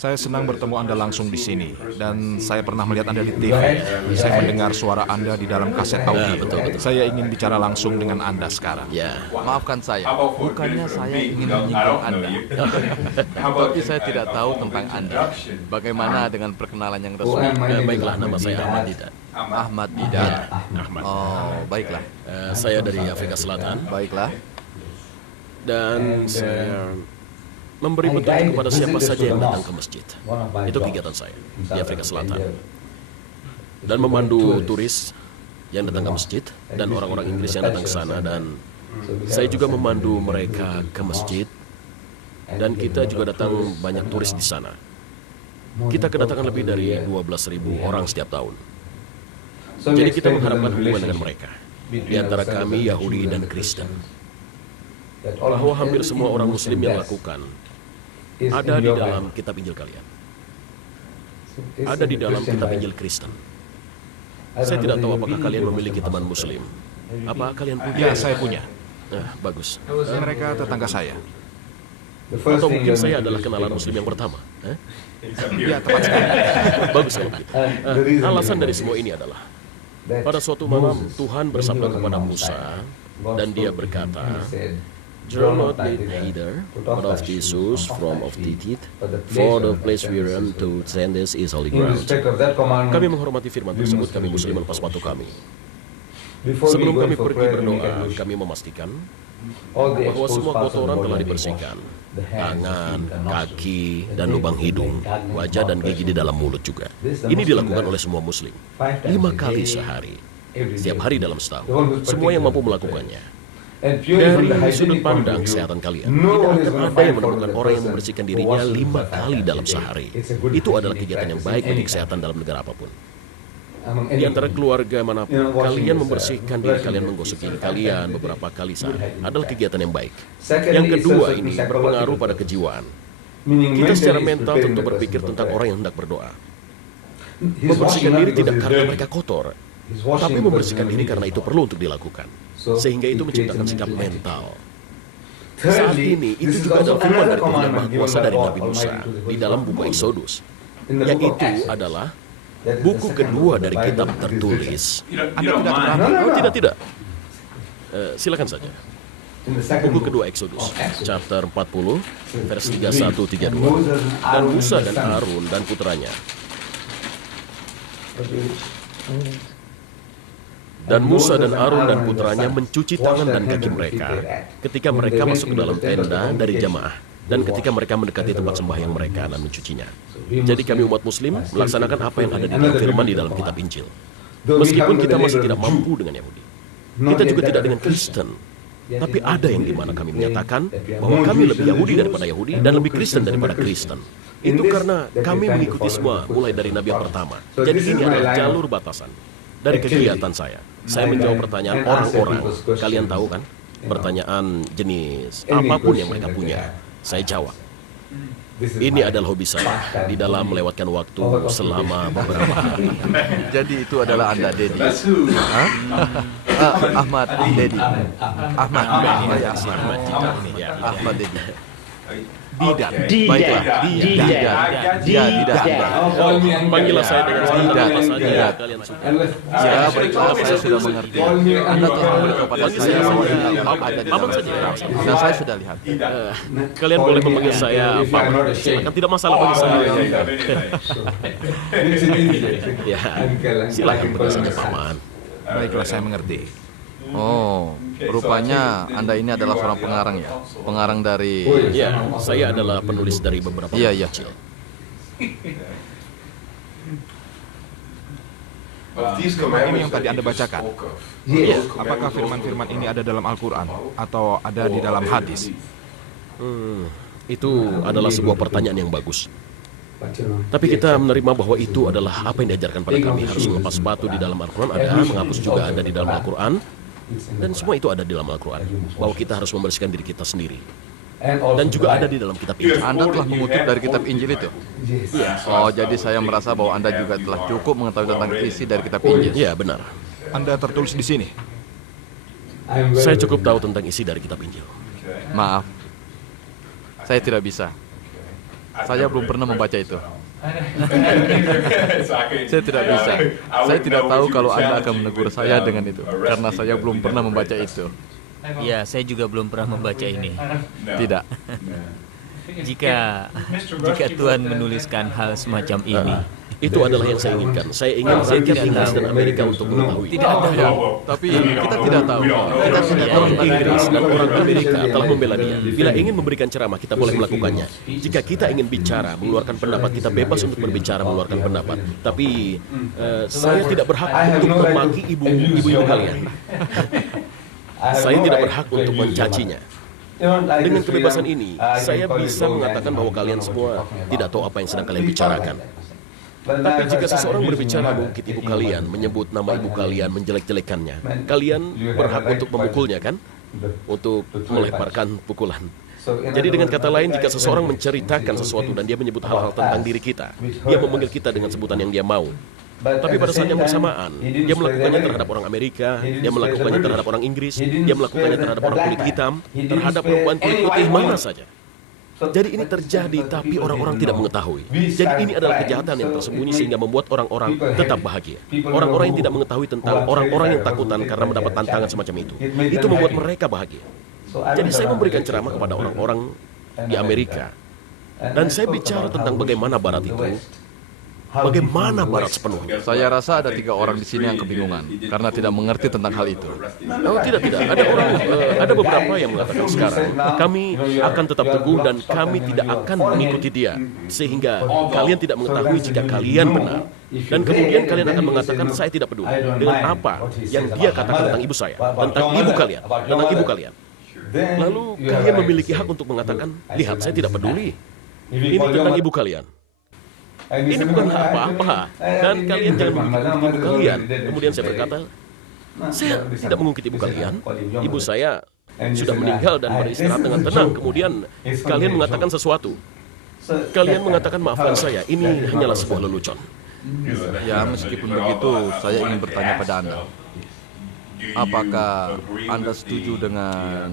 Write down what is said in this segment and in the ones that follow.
Saya senang bertemu Anda langsung di sini, dan saya pernah melihat Anda di TV. Saya mendengar suara Anda di dalam kaset audio. Betul. Saya ingin bicara langsung dengan Anda sekarang. Ya, Maafkan saya, bukannya saya ingin menyinggung Anda. Tapi saya tidak tahu tentang Anda. Bagaimana dengan perkenalan yang resmi? baiklah, nama saya Ahmad Didat. Ahmad Didat. Ahmad. Oh, baiklah. Saya dari Afrika Selatan Baiklah. dan saya memberi petunjuk kepada siapa saja yang datang ke masjid. Itu kegiatan saya di Afrika Selatan. Dan memandu turis yang datang ke masjid dan orang-orang Inggris yang datang ke sana, dan saya juga memandu mereka ke masjid, dan kita juga datang banyak turis di sana. Kita kedatangan lebih dari 12.000 orang setiap tahun. Jadi kita mengharapkan hubungan dengan mereka, di antara kami Yahudi dan Kristen, bahwa hampir semua orang Muslim yang lakukan ada di dalam kitab Injil kalian, ada di dalam kitab Injil Kristen. Saya tidak tahu apakah kalian memiliki teman Muslim. Apa kalian punya? Ya, saya punya. Bagus. Mereka tetangga saya. Atau mungkin saya adalah kenalan Muslim yang pertama. Ya, tepat sekali. Bagus kalau begitu. Alasan dari semua ini adalah, pada suatu malam Tuhan bersabda kepada Musa, dan dia berkata, "Do not let neither put off the shoes from off the teeth, for the place we run to sandals is holy ground." Kami menghormati firman tersebut, kami Muslim melepas sepatu kami. Sebelum kami pergi berdoa, kami memastikan bahwa semua kotoran telah dibersihkan. Tangan, kaki, dan lubang hidung, wajah dan gigi di dalam mulut juga. Ini dilakukan oleh semua Muslim 5 kali sehari, setiap hari dalam setahun. Semua yang mampu melakukannya. Dari sudut pandang kesehatan kalian, tidak akan ada yang menemukan orang yang membersihkan dirinya 5 kali dalam sehari. Itu adalah kegiatan yang baik bagi kesehatan dalam negara apapun. Di antara keluarga manapun, kalian membersihkan diri kalian, menggosok gigi kalian beberapa kali sehari adalah kegiatan yang baik. Yang kedua, ini berpengaruh pada kejiwaan. Kita secara mental tentu berpikir tentang orang yang hendak berdoa. Membersihkan diri tidak karena mereka kotor, tapi membersihkan diri karena itu perlu untuk dilakukan. Sehingga itu menciptakan sikap mental. Saat ini, itu juga adalah firman dari Tuhan yang Maha Kuasa dari Nabi Musa di dalam buku Exodus, yang itu adalah buku kedua dari kitab tertulis. Anda tidak keberatan? Oh, tidak. Silakan saja. Buku kedua Exodus, chapter 40, vers 31-32. Dan Musa dan Harun dan putranya. Dan Musa dan Harun dan putranya mencuci tangan dan kaki mereka ketika mereka masuk ke dalam tenda dari jamaah, dan ketika mereka mendekati tempat sembahyang mereka dan mencucinya. Jadi kami umat Muslim melaksanakan apa yang ada di dalam firman di dalam kitab Injil. Meskipun kita masih tidak mampu dengan Yahudi, kita juga tidak dengan Kristen, tapi ada yang dimana kami menyatakan bahwa kami lebih Yahudi daripada Yahudi dan lebih Kristen daripada Kristen. Itu karena kami mengikuti semua mulai dari Nabi yang pertama. Jadi ini adalah jalur batasan dari kegiatan saya. Saya menjawab pertanyaan orang-orang. Kalian tahu kan? Pertanyaan jenis apapun yang mereka punya, saya jawab. Ini adalah hobi saya di dalam melewatkan waktu selama beberapa hari. Jadi itu adalah Anda, Dedi. Ahmad Dedi. Ahmad Dedi. Didat. Baiklah. Didat. Panggillah saya dengan Didat. apa saja Didat. kalian suka. Ya, baiklah, saya sudah mengerti. Anda telah memberitahu kepada saya bahwa ini ada di dalam kitab, dan saya sudah lihat. Kalian boleh memanggil saya Paman. Silakan, tidak masalah bagi saya. Ya, silakan panggil saja Paman. Baiklah, saya mengerti. Oh, rupanya Anda ini adalah seorang pengarang ya? Pengarang dari... Ya, saya adalah penulis dari beberapa Iya. buku kecil. Ini yang tadi Anda bacakan. Iya. Apakah firman-firman ini ada dalam Al-Quran atau ada di dalam hadis? Itu adalah sebuah pertanyaan yang bagus. Tapi kita menerima bahwa itu adalah apa yang diajarkan pada kami. Harus melepas sepatu di dalam Al-Quran ada, menghapus juga ada di dalam Al-Quran. Dan semua itu ada di dalam Al-Quran. Bahwa kita harus membersihkan diri kita sendiri. Dan juga ada di dalam kitab Injil. Anda telah mengutip dari kitab Injil itu? Oh, jadi saya merasa bahwa Anda juga telah cukup mengetahui tentang isi dari kitab Injil. Ya, benar. Anda tertulis di sini. Saya cukup tahu tentang isi dari kitab Injil. Maaf, saya tidak bisa. Saya belum pernah membaca itu. Saya tidak bisa. Saya tidak tahu kalau Anda akan menegur saya dengan itu, karena saya belum pernah membaca itu. Ya, saya juga belum pernah membaca ini. Tidak. Jika Tuhan menuliskan hal semacam ini, Itu adalah yang saya inginkan. Saya ingin rakyat Inggris dan Amerika untuk mengetahui. tidak ada. Ya, tapi kita tidak tahu. Kita tidak tahu Orang Inggris dan orang Amerika telah membela dia. Bila ingin memberikan ceramah, kita boleh melakukannya. Jika kita ingin bicara, mengeluarkan pendapat, kita bebas untuk berbicara, mengeluarkan pendapat. Tapi saya tidak berhak untuk memaki ibu-ibu kalian. Saya tidak berhak untuk mencacinya. Dengan kebebasan ini, saya bisa mengatakan bahwa kalian semua tidak tahu apa yang sedang kalian bicarakan. Tapi jika seseorang berbicara mengungkit ibu kalian, menyebut nama ibu kalian, menjelek-jelekannya, kalian berhak untuk memukulnya, kan? Untuk melemparkan pukulan. Jadi dengan kata lain, jika seseorang menceritakan sesuatu dan dia menyebut hal-hal tentang diri kita, dia memanggil kita dengan sebutan yang dia mau. Tapi pada saat yang bersamaan, dia melakukannya terhadap orang Amerika, dia melakukannya terhadap orang Inggris, dia melakukannya terhadap orang kulit hitam, terhadap perempuan kulit putih, mana saja. Jadi ini terjadi, tapi orang-orang tidak mengetahui. Jadi ini adalah kejahatan yang tersembunyi sehingga membuat orang-orang tetap bahagia. Orang-orang yang tidak mengetahui tentang orang-orang yang takutan karena mendapat tantangan semacam itu membuat mereka bahagia. Jadi saya memberikan ceramah kepada orang-orang di Amerika. Dan saya bicara tentang bagaimana Barat itu, bagaimana Barat sepenuhnya. Saya rasa ada 3 orang di sini yang kebingungan karena tidak mengerti tentang hal itu. Oh tidak. Ada beberapa yang mengatakan sekarang, kami akan tetap teguh dan kami tidak akan mengikuti dia. Sehingga kalian tidak mengetahui jika kalian benar. Dan kemudian kalian akan mengatakan, saya tidak peduli dengan apa yang dia katakan tentang ibu saya, tentang ibu kalian. Lalu kalian memiliki hak untuk mengatakan, lihat saya tidak peduli. Ini tentang ibu kalian. Ini bukan apa-apa, dan kalian jangan mengungkit ibu kalian. Kemudian saya berkata, saya tidak mengungkit ibu kalian. Ibu saya sudah meninggal dan beristirahat dengan tenang. Kemudian kalian mengatakan sesuatu. Kalian mengatakan, maafkan saya, ini hanyalah sebuah lelucon. Ya, meskipun begitu, saya ingin bertanya pada Anda. Apakah Anda setuju dengan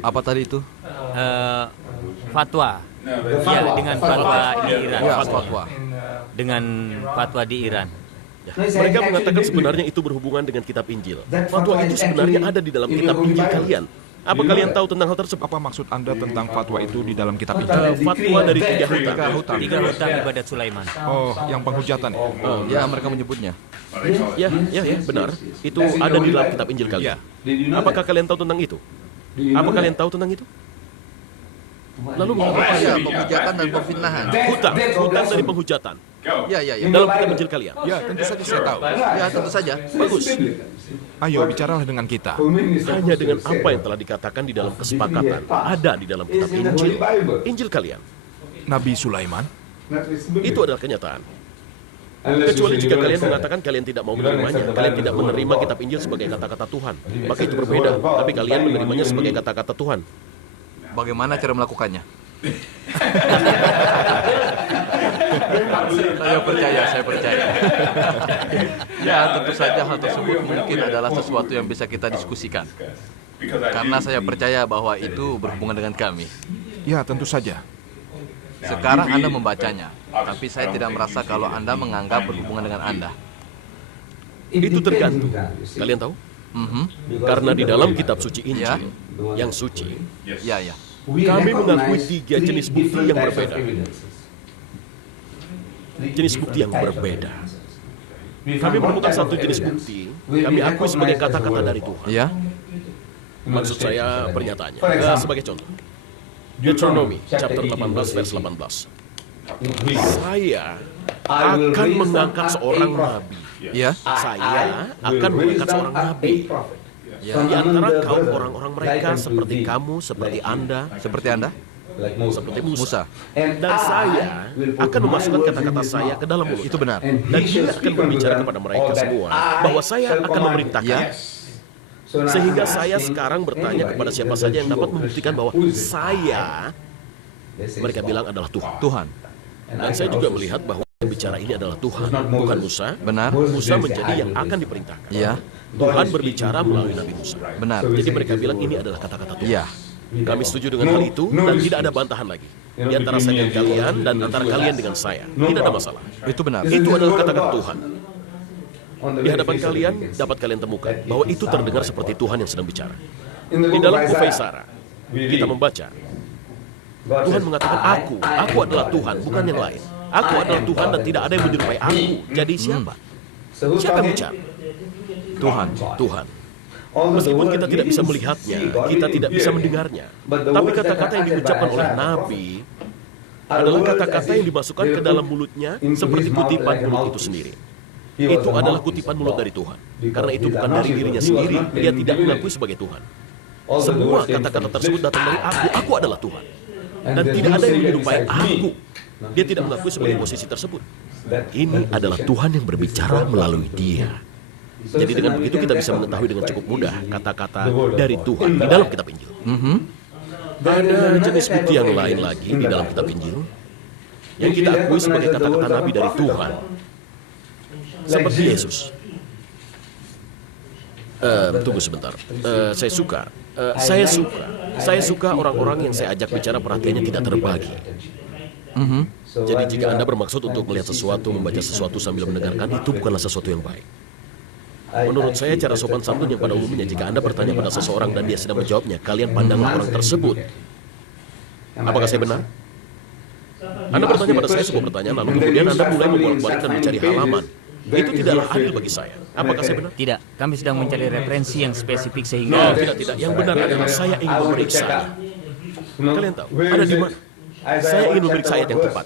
apa tadi itu? Fatwa. Ya, dengan fatwa di Iran. Ya, fatwa. Dengan fatwa di Iran. Ya, mereka mengatakan sebenarnya itu berhubungan dengan kitab Injil. Fatwa itu sebenarnya ada di dalam kitab Injil kalian. Apa kalian tahu tentang hal tersebut? Apa maksud Anda tentang fatwa itu di dalam kitab Injil? Fatwa dari 3 hutan. 3 hutan ibadat Sulaiman. Oh, yang penghujatan ya? Ya, mereka menyebutnya. Ya, benar. Itu ada di dalam kitab Injil kalian. Apakah kalian tahu tentang itu? Apa kalian tahu tentang itu? Lalu mengapa? Ya, penghujatan dan pemfitnahan. Hutan dari penghujatan. Ya. Dalam kitab Injil kalian. Ya, tentu saja saya tahu. Ya, tentu saja. Bagus. Ayo, bicaralah dengan kita. Hanya dengan apa yang telah dikatakan di dalam kesepakatan. Ada di dalam kitab Injil. Injil kalian. Nabi Sulaiman? Itu adalah kenyataan. Kecuali jika kalian mengatakan kalian tidak mau menerimanya, kalian tidak menerima kitab Injil sebagai kata-kata Tuhan, maka itu berbeda. Tapi kalian menerimanya sebagai kata-kata Tuhan. Bagaimana cara melakukannya? Saya percaya. Ya, tentu saja hal tersebut mungkin adalah sesuatu yang bisa kita diskusikan. Karena saya percaya bahwa itu berhubungan dengan kami. Ya, tentu saja. Sekarang Anda membacanya, tapi saya tidak merasa kalau Anda menganggap berhubungan dengan Anda. Itu tergantung. Kalian tahu? Karena di dalam kitab suci Injil, yang suci, Ya. kami mengakui 3 jenis bukti yang berbeda. Jenis bukti yang berbeda. Kami menemukan 1 jenis bukti, kami akui sebagai kata-kata dari Tuhan. Ya. Maksud saya pernyataannya. Sebagai contoh, Deuteronomy chapter 18 verse 18. Saya akan mengangkat seorang nabi. Ya. Saya akan mengangkat seorang nabi. Di antara kaum orang-orang mereka seperti kamu, seperti Anda, Seperti Anda? seperti Musa. Musa. Dan saya akan memasukkan kata-kata saya ke dalam mulut. Itu benar. Dan dia akan berbicara kepada mereka semua bahwa saya akan memerintahkan. Ya. Sehingga saya sekarang bertanya kepada siapa saja yang dapat membuktikan bahwa saya, mereka bilang adalah Tuhan. Dan saya juga melihat bahwa yang bicara ini adalah Tuhan, bukan Musa. Benar. Musa menjadi yang akan diperintahkan. Ya. Tuhan berbicara melalui Nabi Musa. Benar. Jadi mereka bilang ini adalah kata-kata Tuhan. Ya. Kami setuju dengan hal itu dan tidak ada bantahan lagi. Di antara saya dan kalian dan antara kalian dengan saya. Tidak ada masalah. Itu benar. Itu adalah kata-kata Tuhan. Di hadapan kalian dapat kalian temukan bahwa itu terdengar seperti Tuhan yang sedang bicara. Di dalam Kufaisara, kita membaca, Tuhan mengatakan, aku adalah Tuhan, bukan yang lain. Aku adalah Tuhan dan tidak ada yang menyerupai aku. Jadi siapa? Siapa yang bicara? Tuhan. Meskipun kita tidak bisa melihatnya, kita tidak bisa mendengarnya. Tapi kata-kata yang diucapkan oleh Nabi adalah kata-kata yang dimasukkan ke dalam mulutnya seperti kutipan mulut itu sendiri. Itu adalah kutipan mulut dari Tuhan. Karena itu bukan dari dirinya sendiri, dia tidak mengakui sebagai Tuhan. Semua kata-kata tersebut datang dari aku adalah Tuhan. Dan tidak ada yang menyerupai aku. Dia tidak mengakui sebagai posisi tersebut. Ini adalah Tuhan yang berbicara melalui dia. Jadi dengan begitu kita bisa mengetahui dengan cukup mudah kata-kata dari Tuhan di dalam kitab Injil. Ada jenis bukti yang lain lagi di dalam kitab Injil yang kita akui sebagai kata-kata Nabi dari Tuhan. Seperti Yesus. Tunggu sebentar. Saya suka orang-orang yang saya ajak bicara perhatiannya tidak terbagi. Jadi jika Anda bermaksud untuk melihat sesuatu, membaca sesuatu sambil mendengarkan, itu bukanlah sesuatu yang baik. Menurut saya, cara sopan santun yang pada umumnya jika Anda bertanya pada seseorang dan dia sedang menjawabnya, kalian pandanglah orang tersebut. Apakah saya benar? Anda bertanya pada saya sebuah pertanyaan, lalu kemudian Anda mulai membolak-balik dan mencari halaman. Itu tidaklah adil bagi saya. Apakah saya benar? Tidak, kami sedang mencari referensi yang spesifik sehingga... Tidak. Yang benar adalah saya ingin memeriksanya. Kalian tahu, ada di mana? Saya ingin memeriksa ayat yang tepat.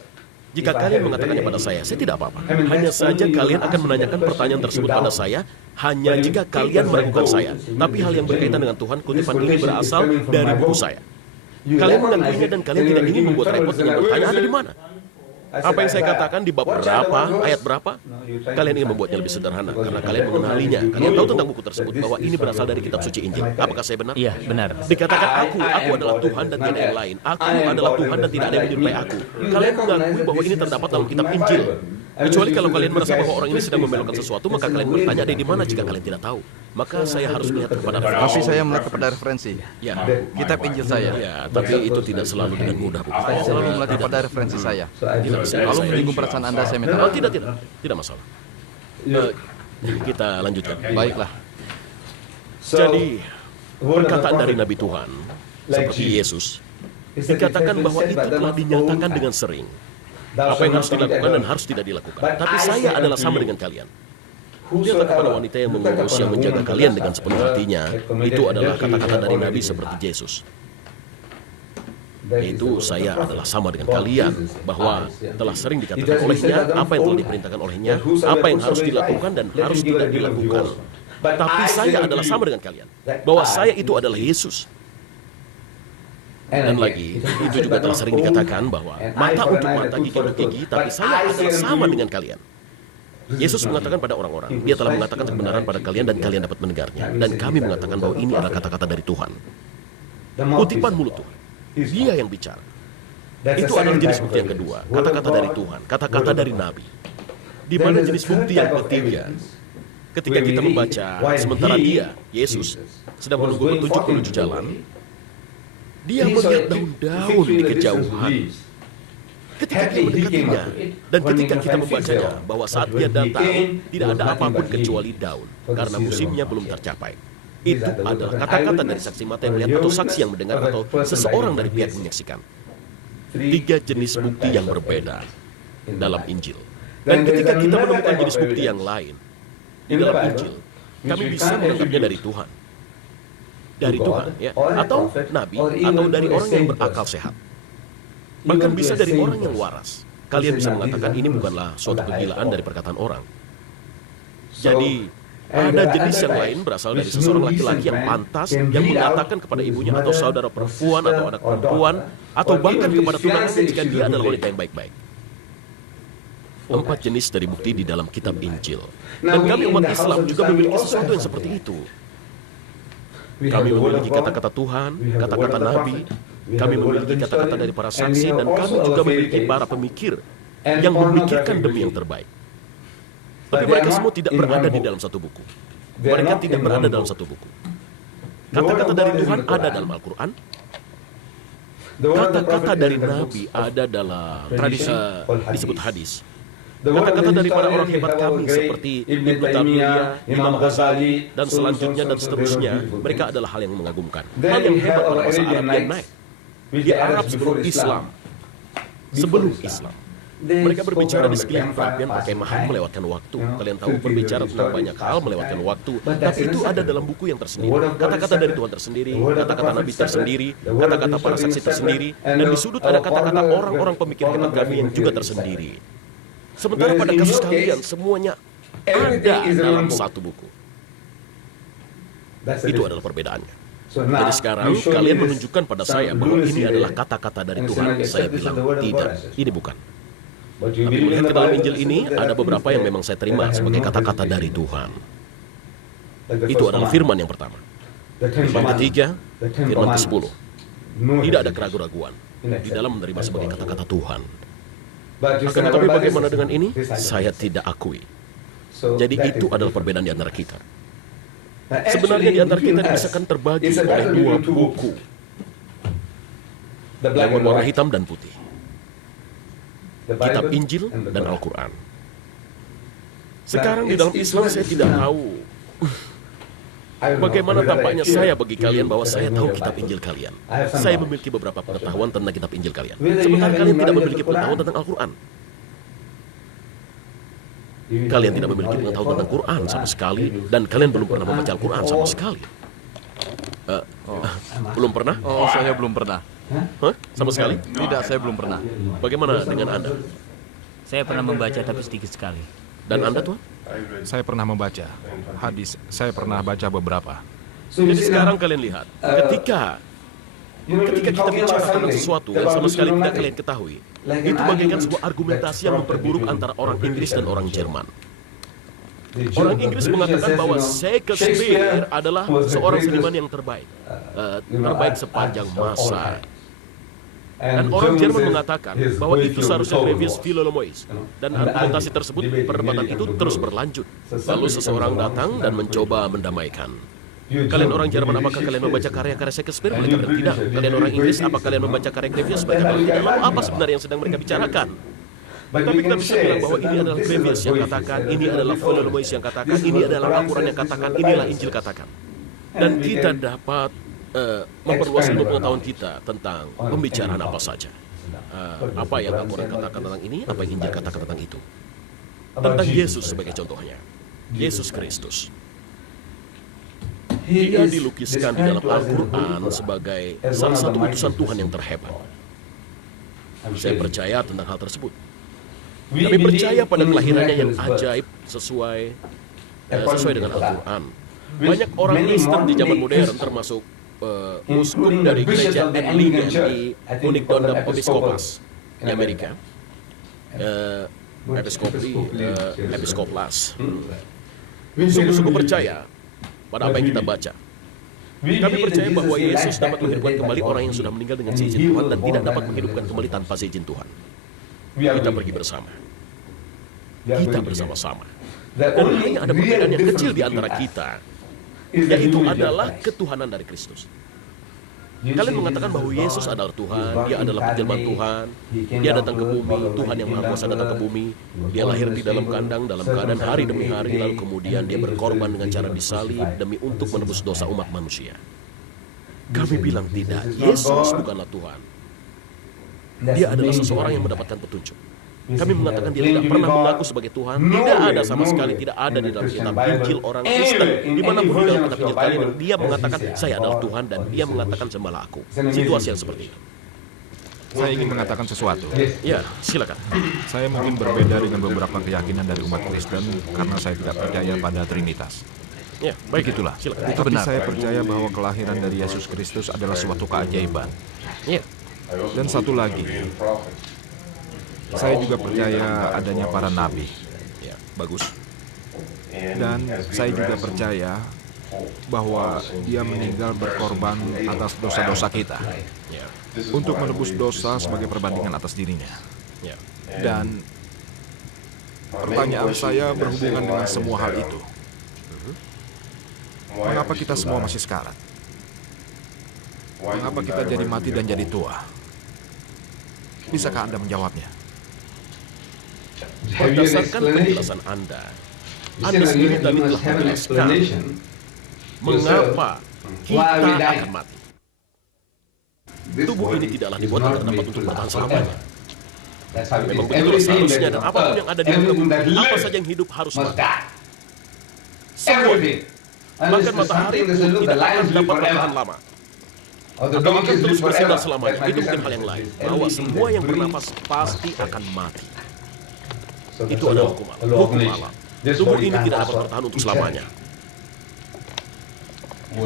Jika kalian mengatakannya pada saya tidak apa-apa. Hanya saja kalian akan menanyakan pertanyaan tersebut pada saya, hanya jika kalian meragukan saya. Tapi hal yang berkaitan dengan Tuhan, kutipan ini berasal dari buku saya. Kalian mengakuinya dan kalian tidak ingin membuat repot dengan bertanya ada di mana. Apa yang saya katakan di bab berapa, ayat berapa? Kalian ingin membuatnya lebih sederhana karena kalian mengenalinya. Kalian tahu tentang buku tersebut bahwa ini berasal dari kitab suci Injil. Apakah saya benar? Iya, benar. Dikatakan aku adalah Tuhan dan tidak yang lain. Aku adalah Tuhan dan tidak ada yang menyerupai aku. Kalian mengakui bahwa ini terdapat dalam kitab Injil. Kecuali kalau kalian merasa bahwa orang ini sedang membelokkan sesuatu, maka kalian bertanya ada di mana jika kalian tidak tahu. Maka saya harus melihat kepada referensi. Tapi saya melihat kepada referensi. Ya, Kitab Injil saya. ya, tapi itu tidak selalu dengan mudah. Saya selalu melihat kepada referensi saya. Kalau menyinggung perasaan Anda, saya minta maaf. Tidak masalah. Kita lanjutkan. Baiklah. Jadi, perkataan dari Nabi Tuhan, seperti Yesus, dikatakan bahwa itu telah dinyatakan dengan sering. Apa yang harus dilakukan dan harus tidak dilakukan. Tapi saya adalah sama dengan kalian. Lihatlah kepada wanita yang mengurus, yang menjaga kalian dengan sepenuh hatinya. Itu adalah kata-kata dari Nabi seperti Yesus. Itu saya adalah sama dengan kalian, bahwa telah sering dikatakan olehnya, apa yang telah diperintahkan olehnya, apa yang harus dilakukan dan harus tidak dilakukan. Tapi saya adalah sama dengan kalian, bahwa saya itu adalah Yesus. Dan lagi, itu juga telah sering dikatakan bahwa mata untuk mata, gigi untuk gigi, tapi saya adalah sama dengan kalian. Yesus mengatakan pada orang-orang, dia telah mengatakan kebenaran pada kalian dan kalian dapat mendengarnya. Dan kami mengatakan bahwa ini adalah kata-kata dari Tuhan. Kutipan mulut Tuhan. Dia yang bicara. Itu adalah jenis bukti yang kedua, kata-kata dari Tuhan, kata-kata dari Nabi. Di mana jenis bukti yang ketiga? Ketika kita membaca, sementara dia, Yesus, sedang menunggu petunjuk menuju jalan, dia melihat daun-daun di kejauhan. Ketika dia mendekatinya, dan ketika kita membacanya, bahwa saat dia datang, tidak ada apapun kecuali daun, karena musimnya belum tercapai. Itu adalah kata-kata dari saksi mata yang melihat atau saksi yang mendengar atau seseorang dari pihak menyaksikan. 3 jenis bukti yang berbeda dalam Injil. Dan ketika kita menemukan jenis bukti yang lain di dalam Injil, kami bisa menangkapnya dari Tuhan. Dari Tuhan, ya, atau Nabi, atau dari orang yang berakal sehat. Bahkan bisa dari orang yang waras. Kalian bisa mengatakan ini bukanlah suatu kegilaan dari perkataan orang. Jadi, ada jenis yang lain berasal dari seseorang laki-laki yang pantas, yang mengatakan kepada ibunya atau saudara perempuan atau anak perempuan, atau bahkan kepada tunangannya jika dia adalah wanita yang baik-baik. 4 jenis dari bukti di dalam kitab Injil. Dan kami umat Islam juga memiliki sesuatu yang seperti itu. Kami memiliki kata-kata Tuhan, kata-kata Nabi, kami memiliki kata-kata dari para saksi, dan kami juga memiliki para pemikir yang memikirkan demi yang terbaik. Tapi mereka semua tidak berada di dalam satu buku. Mereka tidak berada dalam satu buku. Kata-kata dari Tuhan ada dalam Al-Quran, Kata-kata dari Nabi ada dalam tradisi disebut hadis. Kata-kata dari para orang hebat kami seperti Ibnu Taimiyah, Imam Ghazali, dan selanjutnya dan seterusnya, mereka adalah hal yang mengagumkan. Hal yang hebat pada masa Arab yang naik. Di Arab sebelum Islam. Mereka berbicara di sekeliling perapian perkemahan melewatkan waktu. Kalian tahu berbicara tentang banyak hal melewatkan waktu. Tapi itu ada dalam buku yang tersendiri. Kata-kata dari Tuhan tersendiri, kata-kata Nabi tersendiri, kata-kata para saksi tersendiri. Dan di sudut ada kata-kata orang-orang pemikir hebat kami yang juga tersendiri. Sementara pada kasus kalian, semuanya ada dalam satu buku. Itu adalah perbedaannya. Jadi sekarang kalian menunjukkan pada saya bahwa ini adalah kata-kata dari Tuhan. Saya bilang tidak, ini bukan. Tapi melihat ke dalam Injil ini, ada beberapa yang memang saya terima sebagai kata-kata dari Tuhan. Itu adalah firman yang pertama. Firman ketiga, firman ke-10. Tidak ada keraguan-raguan di dalam menerima sebagai kata-kata Tuhan. Akan tetapi bagaimana dengan ini? Saya tidak akui. Jadi itu adalah perbedaan di antara kita. Sebenarnya di antara kita dipisahkan terbagi oleh dua buku. Yang berwarna hitam dan putih. Kitab Injil dan Al-Quran. Sekarang di dalam Islam saya tidak tahu bagaimana tampaknya saya bagi kalian bahwa saya tahu kitab Injil kalian. Saya memiliki beberapa pengetahuan tentang kitab Injil kalian. Sementara kalian tidak memiliki pengetahuan tentang Al-Quran. Kalian tidak memiliki pengetahuan tentang Quran sama sekali. Dan kalian belum pernah membaca Al-Quran sama sekali. Belum pernah? Oh, saya belum pernah. Hah? Sama sekali? Tidak, saya belum pernah. Bagaimana dengan Anda? Saya pernah membaca tapi sedikit sekali. Dan Anda, Tuan? Saya pernah membaca hadis. Saya pernah baca beberapa. Jadi sekarang kalian lihat, ketika kita bicara tentang sesuatu yang sama sekali tidak kalian ketahui, itu bagaikan sebuah argumentasi yang memperburuk antara orang Inggris dan orang Jerman. Orang Inggris mengatakan bahwa Shakespeare adalah seorang seniman yang terbaik sepanjang masa. Dan orang Jerman mengatakan bahwa itu seharusnya Grevius Philolomois. Dan argumentasi tersebut, perdebatan itu terus berlanjut. Lalu seseorang datang dan mencoba mendamaikan. Kalian orang Jerman, apakah kalian membaca karya-karya Shakespeare? Mereka bilang tidak. Kalian orang Inggris, apakah kalian membaca karya Grevius? Mereka bilang tidak. Lalu apa sebenarnya yang sedang mereka bicarakan? Tapi kita bisa bilang bahwa ini adalah Grevius yang katakan, ini adalah Philolomois yang katakan, ini adalah Al-Quran yang katakan, inilah Injil katakan. Dan kita dapat memperluas ilmu pengetahuan kita tentang pembicaraan apa saja. Apa yang Al-Quran katakan tentang ini, apa yang Injil katakan tentang itu. Tentang Yesus sebagai contohnya. Yesus Kristus. Dia dilukiskan di dalam Al-Quran sebagai salah satu utusan Tuhan yang terhebat. Saya percaya tentang hal tersebut. Kami percaya pada kelahirannya yang ajaib sesuai dengan Al-Quran. Banyak orang Kristen di zaman modern termasuk uskup dari gereja Anglican di Unigdon Episcopus di Amerika. Episcopus. Sungguh-sungguh percaya pada apa yang kita baca. Kami percaya bahwa Yesus dapat menghidupkan kembali orang yang sudah meninggal dengan seizin Tuhan dan tidak dapat menghidupkan kembali tanpa seizin Tuhan. Kita pergi bersama. Kita bersama-sama. Dan hanya ada perbedaan yang kecil di antara kita, yaitu adalah ketuhanan dari Kristus. Kalian mengatakan bahwa Yesus adalah Tuhan, Dia adalah penjelmaan Tuhan, Dia datang ke bumi, Tuhan yang Maha Kuasa datang ke bumi, Dia lahir di dalam kandang dalam keadaan hari demi hari, lalu kemudian Dia berkorban dengan cara disalib demi untuk menebus dosa umat manusia. Kami bilang tidak, Yesus bukanlah Tuhan. Dia adalah seseorang yang mendapatkan petunjuk. Kami mengatakan dia tidak pernah mengaku sebagai Tuhan. Tidak ada sama sekali, tidak ada di dalam kitab Injil orang Kristen. Dimanapun di dalam kitab Injil kalian, dia mengatakan saya adalah Tuhan dan dia mengatakan sembahlah aku. Situasi yang seperti itu. Saya ingin mengatakan sesuatu. Ya, silakan. Saya mungkin berbeda dengan beberapa keyakinan dari umat Kristen karena saya tidak percaya pada Trinitas. Ya, baik Begitulah. Silakan. Itu benar. Saya percaya bahwa kelahiran dari Yesus Kristus adalah suatu keajaiban. Ya. Dan satu lagi, saya juga percaya adanya para nabi. Ya, bagus. Dan saya juga percaya bahwa dia meninggal berkorban atas dosa-dosa kita. Ya. Untuk menebus dosa sebagai perbandingan atas dirinya. Ya. Dan pertanyaan saya berhubungan dengan semua hal itu. Mengapa kita semua masih sekarat? Mengapa kita jadi mati dan jadi tua? Bisakah Anda menjawabnya? Berdasarkan penjelasan Anda sendiri tadi telah menjelaskan mengapa kita akan mati. Tubuh ini tidaklah dibuat agar dapat untuk bertahan selamanya. Memang begitulah seharusnya, dan apapun yang ada di muka bumi, apa saja yang hidup harus mati. Semua, bahkan matahari pun tidak akan dapat bertahan lama. Atau akan terus bersinar selamanya. Itu mungkin hal yang lain. Bahwa semua yang bernapas pasti akan mati. Itu adalah hukum alam. Hukum alam. Tubuh ini tidak dapat bertahan untuk selamanya.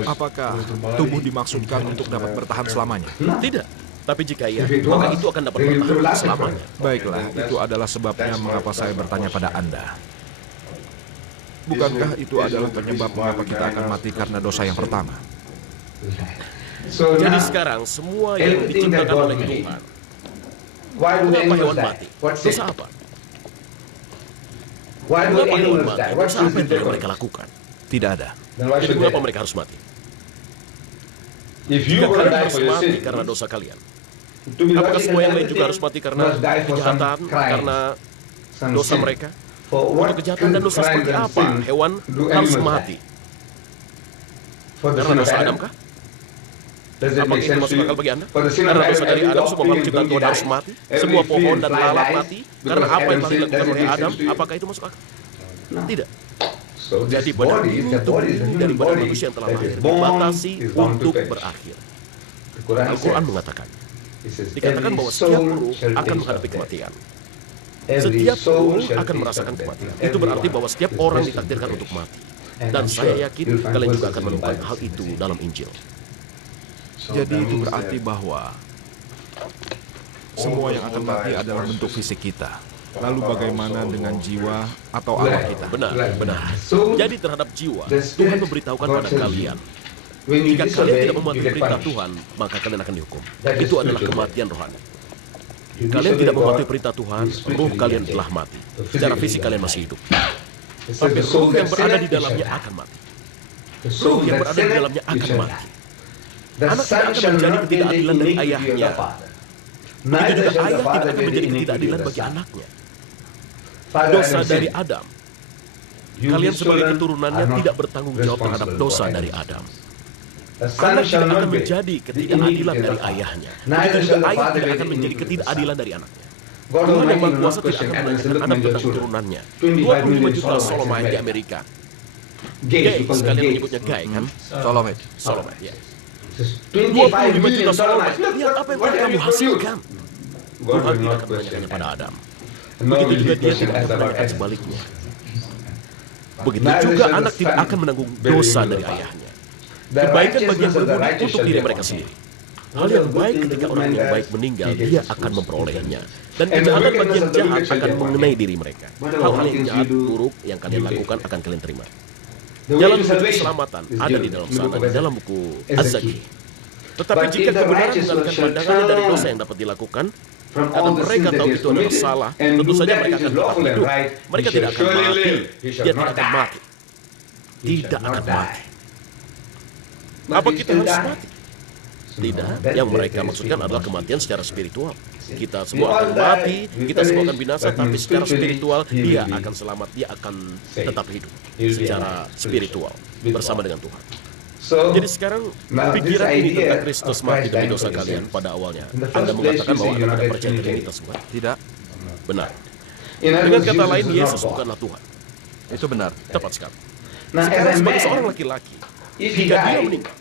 Apakah tubuh dimaksudkan untuk dapat bertahan selamanya? Tidak. Tapi jika iya, maka itu akan dapat bertahan untuk selamanya. Baiklah, itu adalah sebabnya mengapa saya bertanya pada Anda. Bukankah itu adalah penyebab mengapa kita akan mati karena dosa yang pertama? Jadi sekarang semua yang diciptakan oleh Tuhan, mengapa hewan mati? Dosa apa? Mengapa hewan mati? Dosa apa yang telah mereka lakukan? Tidak ada. Jadi mengapa mereka harus mati? Jika kalian harus mati karena dosa kalian, apakah semua yang lain juga harus mati karena kejahatan, karena dosa mereka? Untuk kejahatan dan dosa seperti apa hewan harus mati? Karena dosa Adam kah? Apakah itu masuk akal bagi Anda? Karena dosa dari Adam, semua makhluk ciptaan Tuhan harus mati. Semua pohon dan lalat mati. Karena apa yang telah dilakukan oleh Adam, apakah itu masuk akal? Tidak. Jadi badan ini tubuh dari badan manusia yang telah lahir dibatasi untuk berakhir. Al-Quran mengatakan, dikatakan bahwa setiap ruh akan menghadapi kematian. Setiap ruh akan merasakan kematian. Itu berarti bahwa setiap orang ditakdirkan untuk mati. Dan saya yakin kalian juga akan menemukan hal itu dalam Injil. Jadi itu berarti bahwa semua yang akan mati adalah bentuk fisik kita. Lalu bagaimana dengan jiwa atau alam kita? Benar, benar. Jadi terhadap jiwa, Tuhan memberitahukan pada kalian, jika kalian tidak mematuhi perintah Tuhan, maka kalian akan dihukum. Itu adalah kematian rohani. Kalian tidak mematuhi perintah Tuhan, ruh kalian telah mati. Secara fisik kalian masih hidup. Tapi ruh yang berada di dalamnya akan mati. Ruh yang berada di dalamnya akan mati. Anak tidak akan menjadi ketidakadilan dari ayahnya. Begitu juga ayah tidak akan menjadi ketidakadilan bagi anaknya. Dosa dari Adam. Kalian sebagai keturunannya tidak bertanggung jawab terhadap dosa dari Adam. Anak tidak akan menjadi ketidakadilan dari ayahnya. Begitu juga ayah tidak akan menjadi ketidakadilan dari anaknya. Tuhan yang Maha Kuasa tidak akan menanyakan Adam tentang keturunannya. 25 juta Solomite di Amerika. Gay, sekalian menyebutnya gay kan? Solomite, ya. 25 juta Solomite. Lihat apa yang telah kamu hasilkan. Tuhan tidak akan menanyakannya pada Adam. Begitu juga dia tidak akan menanyakan sebaliknya. Begitu juga anak tidak akan menanggung dosa dari ayahnya. Kebaikan bagi yang berbudi untuk diri mereka sendiri. Hal yang baik ketika orang yang baik meninggal, dia akan memperolehnya. Dan kejahatan bagi yang jahat akan mengenai diri mereka. Hal-hal yang jahat, buruk yang kalian lakukan akan kalian terima. Jalan menuju keselamatan ada di dalam sana, di dalam buku Az-Zaki. Tetapi jika kebenaran mengalihkan pandangannya dari dosa yang dapat dilakukan, karena mereka tahu itu adalah salah, tentu saja mereka akan tetap hidup. Mereka tidak akan mati. Dia tidak akan mati. Tidak akan mati. Apa kita harus mati? Tidak. Yang mereka maksudkan adalah kematian secara spiritual. Kita semua akan mati, kita semua akan binasa, tapi secara spiritual dia akan selamat, dia akan tetap hidup secara spiritual bersama dengan Tuhan. Jadi sekarang pikiran ini tentang Kristus mati demi dosa kalian pada awalnya. Anda mengatakan bahwa Anda tidak percaya Trinitas, bukan? Tidak. Benar. Dengan kata lain, Yesus bukanlah Tuhan. Itu benar. Tepat sekali. Sekarang sebagai seorang laki-laki, jika dia meninggal,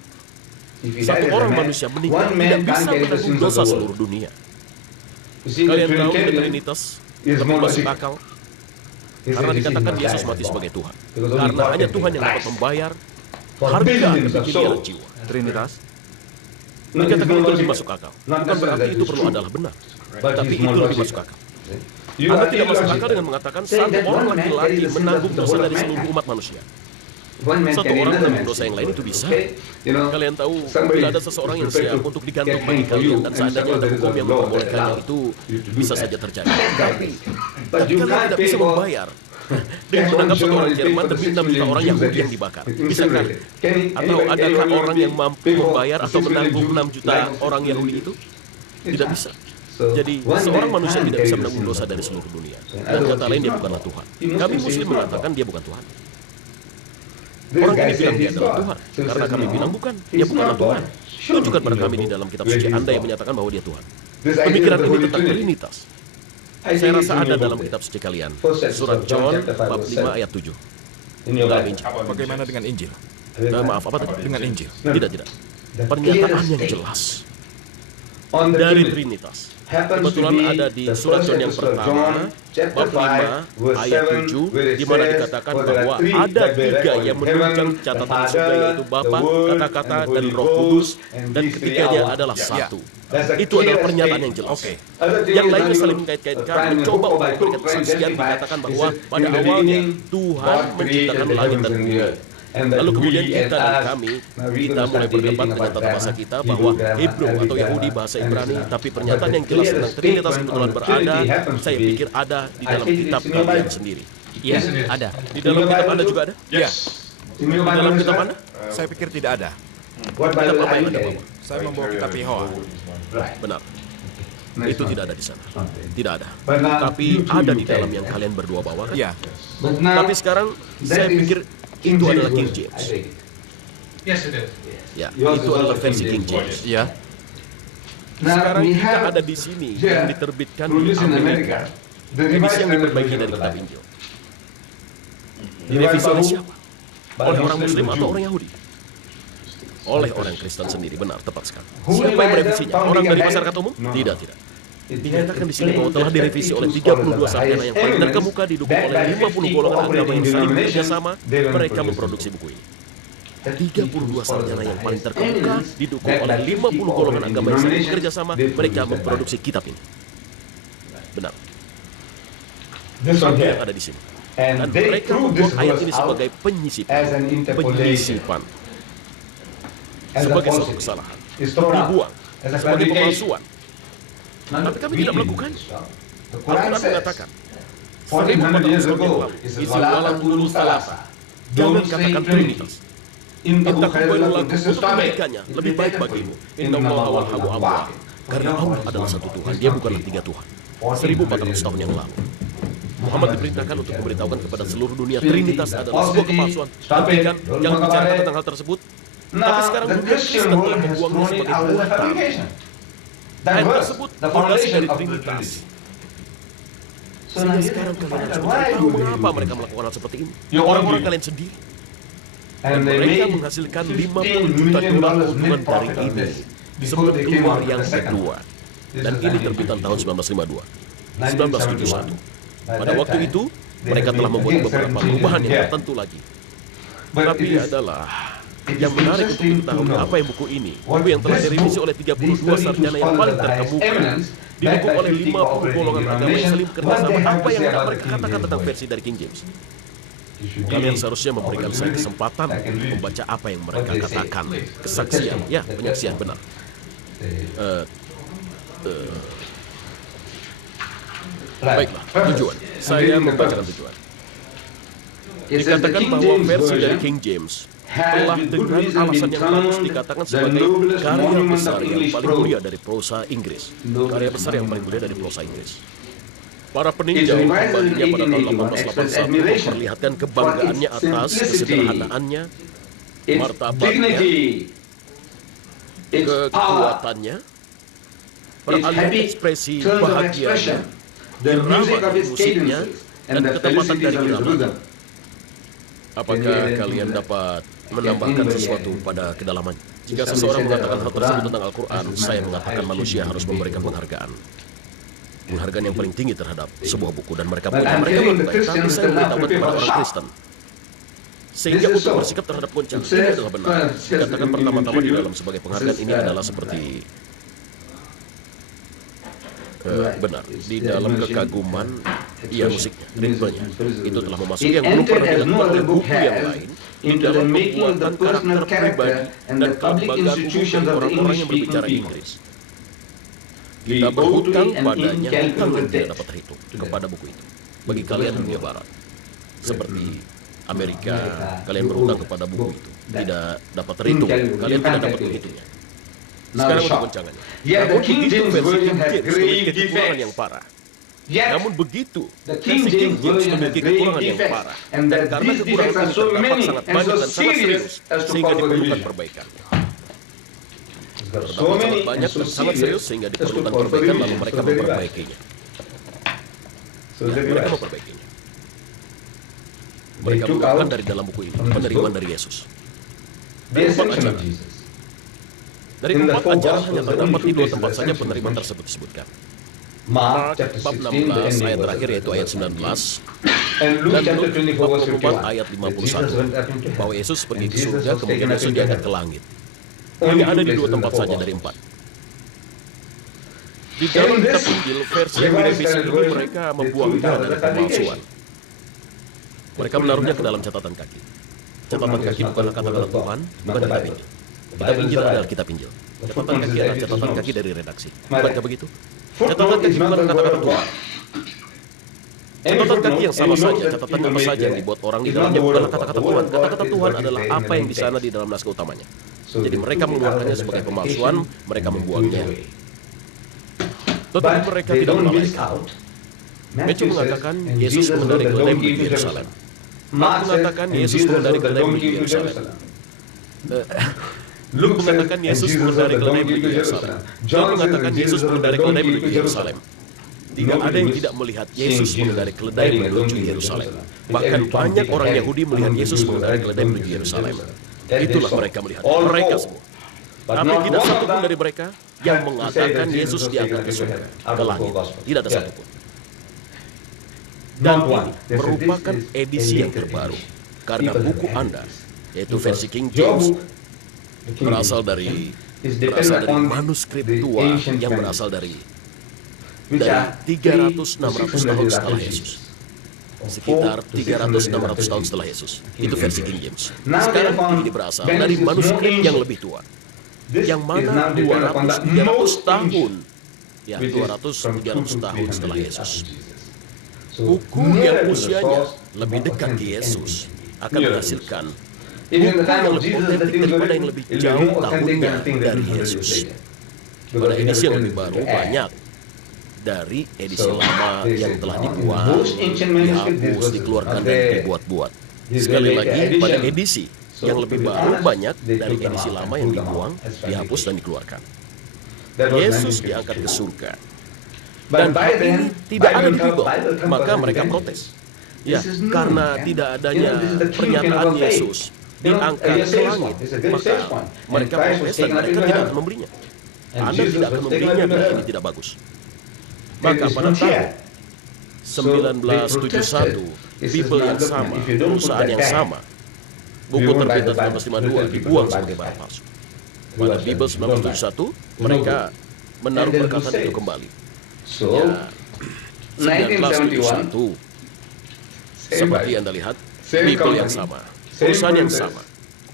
satu orang manusia meninggal tidak bisa menanggung dosa seluruh dunia. Kalian tahu Trinitas lebih masuk akal karena dikatakan Yesus mati sebagai Tuhan. Karena hanya Tuhan yang dapat membayar harga miliaran jiwa. Trinitas? Dikatakan itu lebih masuk akal. Bukan berarti itu perlu adalah benar, tapi itu lebih masuk akal. Anda tidak masuk akal dengan mengatakan satu orang laki-laki menanggung dosa dari seluruh umat manusia. Satu orang menanggung dosa yang lain itu bisa. Kalian tahu, bila ada seseorang yang siap untuk digantung bagi kalian, dan seandainya ada hukum yang memperbolehkannya, itu bisa saja terjadi. Tapi kalian tidak bisa membayar dengan menangkap satu orang Jerman demi 6 juta orang Yahudi yang dibakar. Bisakah? Atau adakah orang yang mampu membayar atau menanggung 6 juta orang Yahudi itu? Tidak bisa. Jadi, seorang manusia tidak bisa menanggung dosa dari seluruh dunia. Dan kata lain, dia bukanlah Tuhan. Kami Muslim mengatakan dia bukan Tuhan. Orang ini bilang dia adalah Tuhan. Karena kami bilang bukan, dia bukanlah Tuhan. Tunjukkan pada kami di dalam kitab suci Anda yang menyatakan bahwa dia Tuhan. Pemikiran ini tentang Trinitas. Saya rasa ada dalam kitab suci kalian. Surat John, bab 5 ayat 7. Dalam Injil. Bagaimana dengan Injil? Maaf, apa tadi? Dengan Injil. Tidak. Pernyataan yang jelas dari Trinitas. Kebetulan ada di surat John yang pertama, bab 5, ayat 7, di mana dikatakan bahwa ada 3 yang menunjang catatan surga, yaitu Bapa, kata-kata, dan Roh Kudus, dan ketiganya adalah satu. Itu adalah pernyataan yang jelas. Yang lainnya saling mengkait-kaitkan, mencoba untuk memberikan kesaksian, dikatakan bahwa pada awalnya Tuhan menciptakan langit dan bumi. Lalu kemudian kita dan kita mulai berdebat dengan tata bahasa kita bahwa Hebrew atau Yahudi bahasa Ibrani, tapi pernyataan yang jelas tentang Trinitas kebetulan berada, saya pikir ada di dalam kitab kalian sendiri. Iya, ada. Di dalam kitab Anda juga ada? Ya, Di dalam kitab Anda? saya pikir tidak ada. Kitab apa yang Anda bawa? Saya membawa kitab Yehowa. Benar. Itu tidak ada di sana. Tidak ada. Tapi ada di dalam yang kalian berdua bawa kan? Ya, Tapi sekarang saya pikir itu adalah King James. Ya, itu adalah versi King James. ya. Sekarang kita ada di sini yang diterbitkan di Amerika. Edisi yang diperbaiki dari kitab Injil. Direvisi oleh siapa? Oleh orang Muslim atau orang Yahudi? Oleh orang Kristen sendiri, benar, tepat sekali. Siapa yang merevisinya? Orang dari masyarakat umum? Tidak. Dinyatakan di sini bahwa telah direvisi oleh 32 sarjana yang paling terkemuka, didukung oleh 50 golongan agama yang saling bekerja sama. Mereka memproduksi buku ini. 32 sarjana yang paling terkemuka, didukung oleh 50 golongan agama yang saling bekerja sama. Mereka memproduksi kitab ini. Benar. Itu yang ada di sini. Dan mereka membuat ayat ini sebagai penyisipan, sebagai suatu kesalahan, dibuang, sebagai pemalsuan. Tapi kami tidak melakukannya. Al-Quran mengatakan, 1400 tahun yang lalu, isi walang dulu salasa. Jangan katakan Trinitas. Entah kubuain lagu untuk kebaikannya, lebih baik bagimu. Inna Allah wal hamu amwah. Karena Allah adalah satu Tuhan, dia bukanlah 3 Tuhan. 1400 tahun yang lalu. Muhammad diperintahkan untuk memberitahukan kepada seluruh dunia Trinitas adalah sebuah kepalsuan. Tapi kan, jangan bicara tentang hal tersebut. Tapi sekarang dunia Kristen telah membuangnya sebagai buatan. Ayat tersebut fondasi dari Trinitas. Sehingga sekarang kalian harus memberitahu mengapa mereka melakukan hal seperti ini. Orang-orang kalian sendiri. Dan mereka menghasilkan 50 juta dolar keuntungan dari ini sebelum keluar yang kedua. Dan ini terbitan tahun 1952, 1971. Pada waktu itu, mereka telah membuat beberapa perubahan yang tertentu lagi. Tapi adalah yang menarik untuk diketahui apa yang buku ini, buku yang telah direvisi oleh 32 sarjana yang paling terkemuka, didukung oleh 50 golongan agama yang saling bekerja sama. Apa yang mereka katakan tentang versi dari King James? Kalian seharusnya memberikan saya kesempatan membaca apa yang mereka katakan. Kesaksian, ya, penyaksian, benar. Baiklah, tujuan. Saya membacakan tujuan. Dikatakan bahwa versi dari King James telah dengan alasan yang bagus dikatakan sebagai karya besar yang paling mulia dari prosa Inggris. Karya besar yang paling mulia dari prosa Inggris. Para peninjau kembalinya pada tahun 1881 memperlihatkan kebanggaannya atas kesederhanaannya, martabatnya, kekuatannya, peralihan ekspresi bahagianya, irama musiknya, dan ketepatan dari irama. Apakah kalian dapat menambahkan sesuatu pada kedalaman? Jika seseorang mengatakan hal tersebut tentang Al-Quran, saya mengatakan manusia harus memberikan penghargaan. Penghargaan yang paling tinggi terhadap sebuah buku, dan mereka melakukan. Tapi saya memberitahukan kepada orang Kristen. Sehingga untuk bersikap terhadap goncang, ini adalah benar. Dikatakan pertama-tama di dalam sebagai penghargaan ini adalah seperti benar, di dalam kekaguman, ia musiknya, ritmenya, itu telah memasuki yang belum pernah dilakukan oleh buku yang lain, di dalam pembuatan karakter pribadi dan kelembagaan umum dari orang-orang yang berbicara Inggris. Kita berhutang padanya hutang yang tidak dapat terhitung kepada buku itu. Bagi kalian dunia barat, seperti Amerika, kalian berhutang kepada buku itu, tidak dapat terhitung, kalian tidak dapat menghitungnya. Sekarang untuk goncangannya. Namun begitu versi King James memiliki kekurangan yang parah. Namun begitu, versi King James memiliki kekurangan yang parah. Dan karena kekurangan ini terdapat sangat banyak dan sangat serius, sehingga diperlukan perbaikan. Terdapat sangat banyak dan sangat serius sehingga diperlukan perbaikan, lalu mereka memperbaikinya. Mereka memperbaikinya. Mereka mengatakan dari dalam buku ini, penerimaan dari Yesus. Dari 4 ajaran. Dari 4 ajaran hanya terdapat di 2 tempat saja penerimaan tersebut disebutkan. Mark bab 16 ayat terakhir yaitu ayat 19 dan Luke bab 24 ayat 51 bahwa Yesus pergi ke surga kemudian Yesus diangkat ke langit. Hanya ada di 2 tempat saja dari 4. Di dalam kitab Injil versi yang direvisi ini mereka membuangnya dari pemalsuan. Mereka menaruhnya ke dalam catatan kaki. Catatan kaki bukanlah kata-kata Tuhan, bukan kitab Injil. Kitab Injil adalah kitab Injil. Catatan kaki adalah catatan kaki dari redaksi. Bukankah begitu? Catatan kaki bukan kata-kata Tuhan. Catatan kaki yang sama saja, catatan apa saja yang dibuat orang di dalamnya bukanlah kata-kata Tuhan. Kata-kata Tuhan adalah apa yang di sana di dalam naskah utamanya. Jadi mereka mengeluarkannya sebagai pemalsuan, mereka membuangnya. Tetapi mereka tidak melalaikan. Matthew mengatakan Yesus mengendari keledai menuju Yerusalem. Mark mengatakan Yesus mengendari keledai menuju Yerusalem. Luke mengatakan Yesus mengendari keledai menuju Yerusalem. John mengatakan Yesus mengendari keledai menuju Yerusalem. Tidak ada yang tidak melihat Yesus mengendari keledai menuju Yerusalem. Bahkan banyak orang Yahudi melihat Yesus mengendari keledai menuju Yerusalem. Itulah mereka melihat, mereka semua. Tapi tidak satu pun dari mereka yang mengatakan Yesus diangkat ke surga, ke langit. Tidak ada satupun. Dan ini merupakan edisi yang terbaru. Karena buku Anda, yaitu versi King James, berasal dari manuskrip tua yang berasal dari 300-600 tahun setelah Yesus. Sekitar 300-600 tahun setelah Yesus. Itu versi King James. Sekarang ini berasal dari manuskrip yang lebih tua. Yang mana 200-300 tahun. Ya, 200-300 tahun setelah Yesus. Buku yang usianya lebih dekat ke Yesus akan menghasilkan buku yang lebih otentik daripada yang lebih jauh tahunnya dari Yesus. Pada edisi yang lebih baru banyak dari edisi lama yang telah dibuang, dihapus, dikeluarkan dan dibuat-buat. Sekali lagi, pada edisi yang lebih baru banyak dari edisi lama yang dibuang, dihapus dan dikeluarkan. Yesus diangkat ke surga. Dan hal ini tidak ada di Bible, maka mereka protes. Ya, karena tidak adanya pernyataan Yesus diangkat ke langit, maka mereka protes dan mereka tidak akan membelinya. Anda tidak akan membelinya karena ini tidak bagus. Maka pada tahun 1971, Bible yang sama, perusahaan yang sama, buku terbitan 1952 dibuang sebagai barang palsu. Pada Bible 1971, mereka menaruh perkataan itu kembali. Ya, 1971, seperti Anda lihat, Bible yang sama, perusahaan yang sama,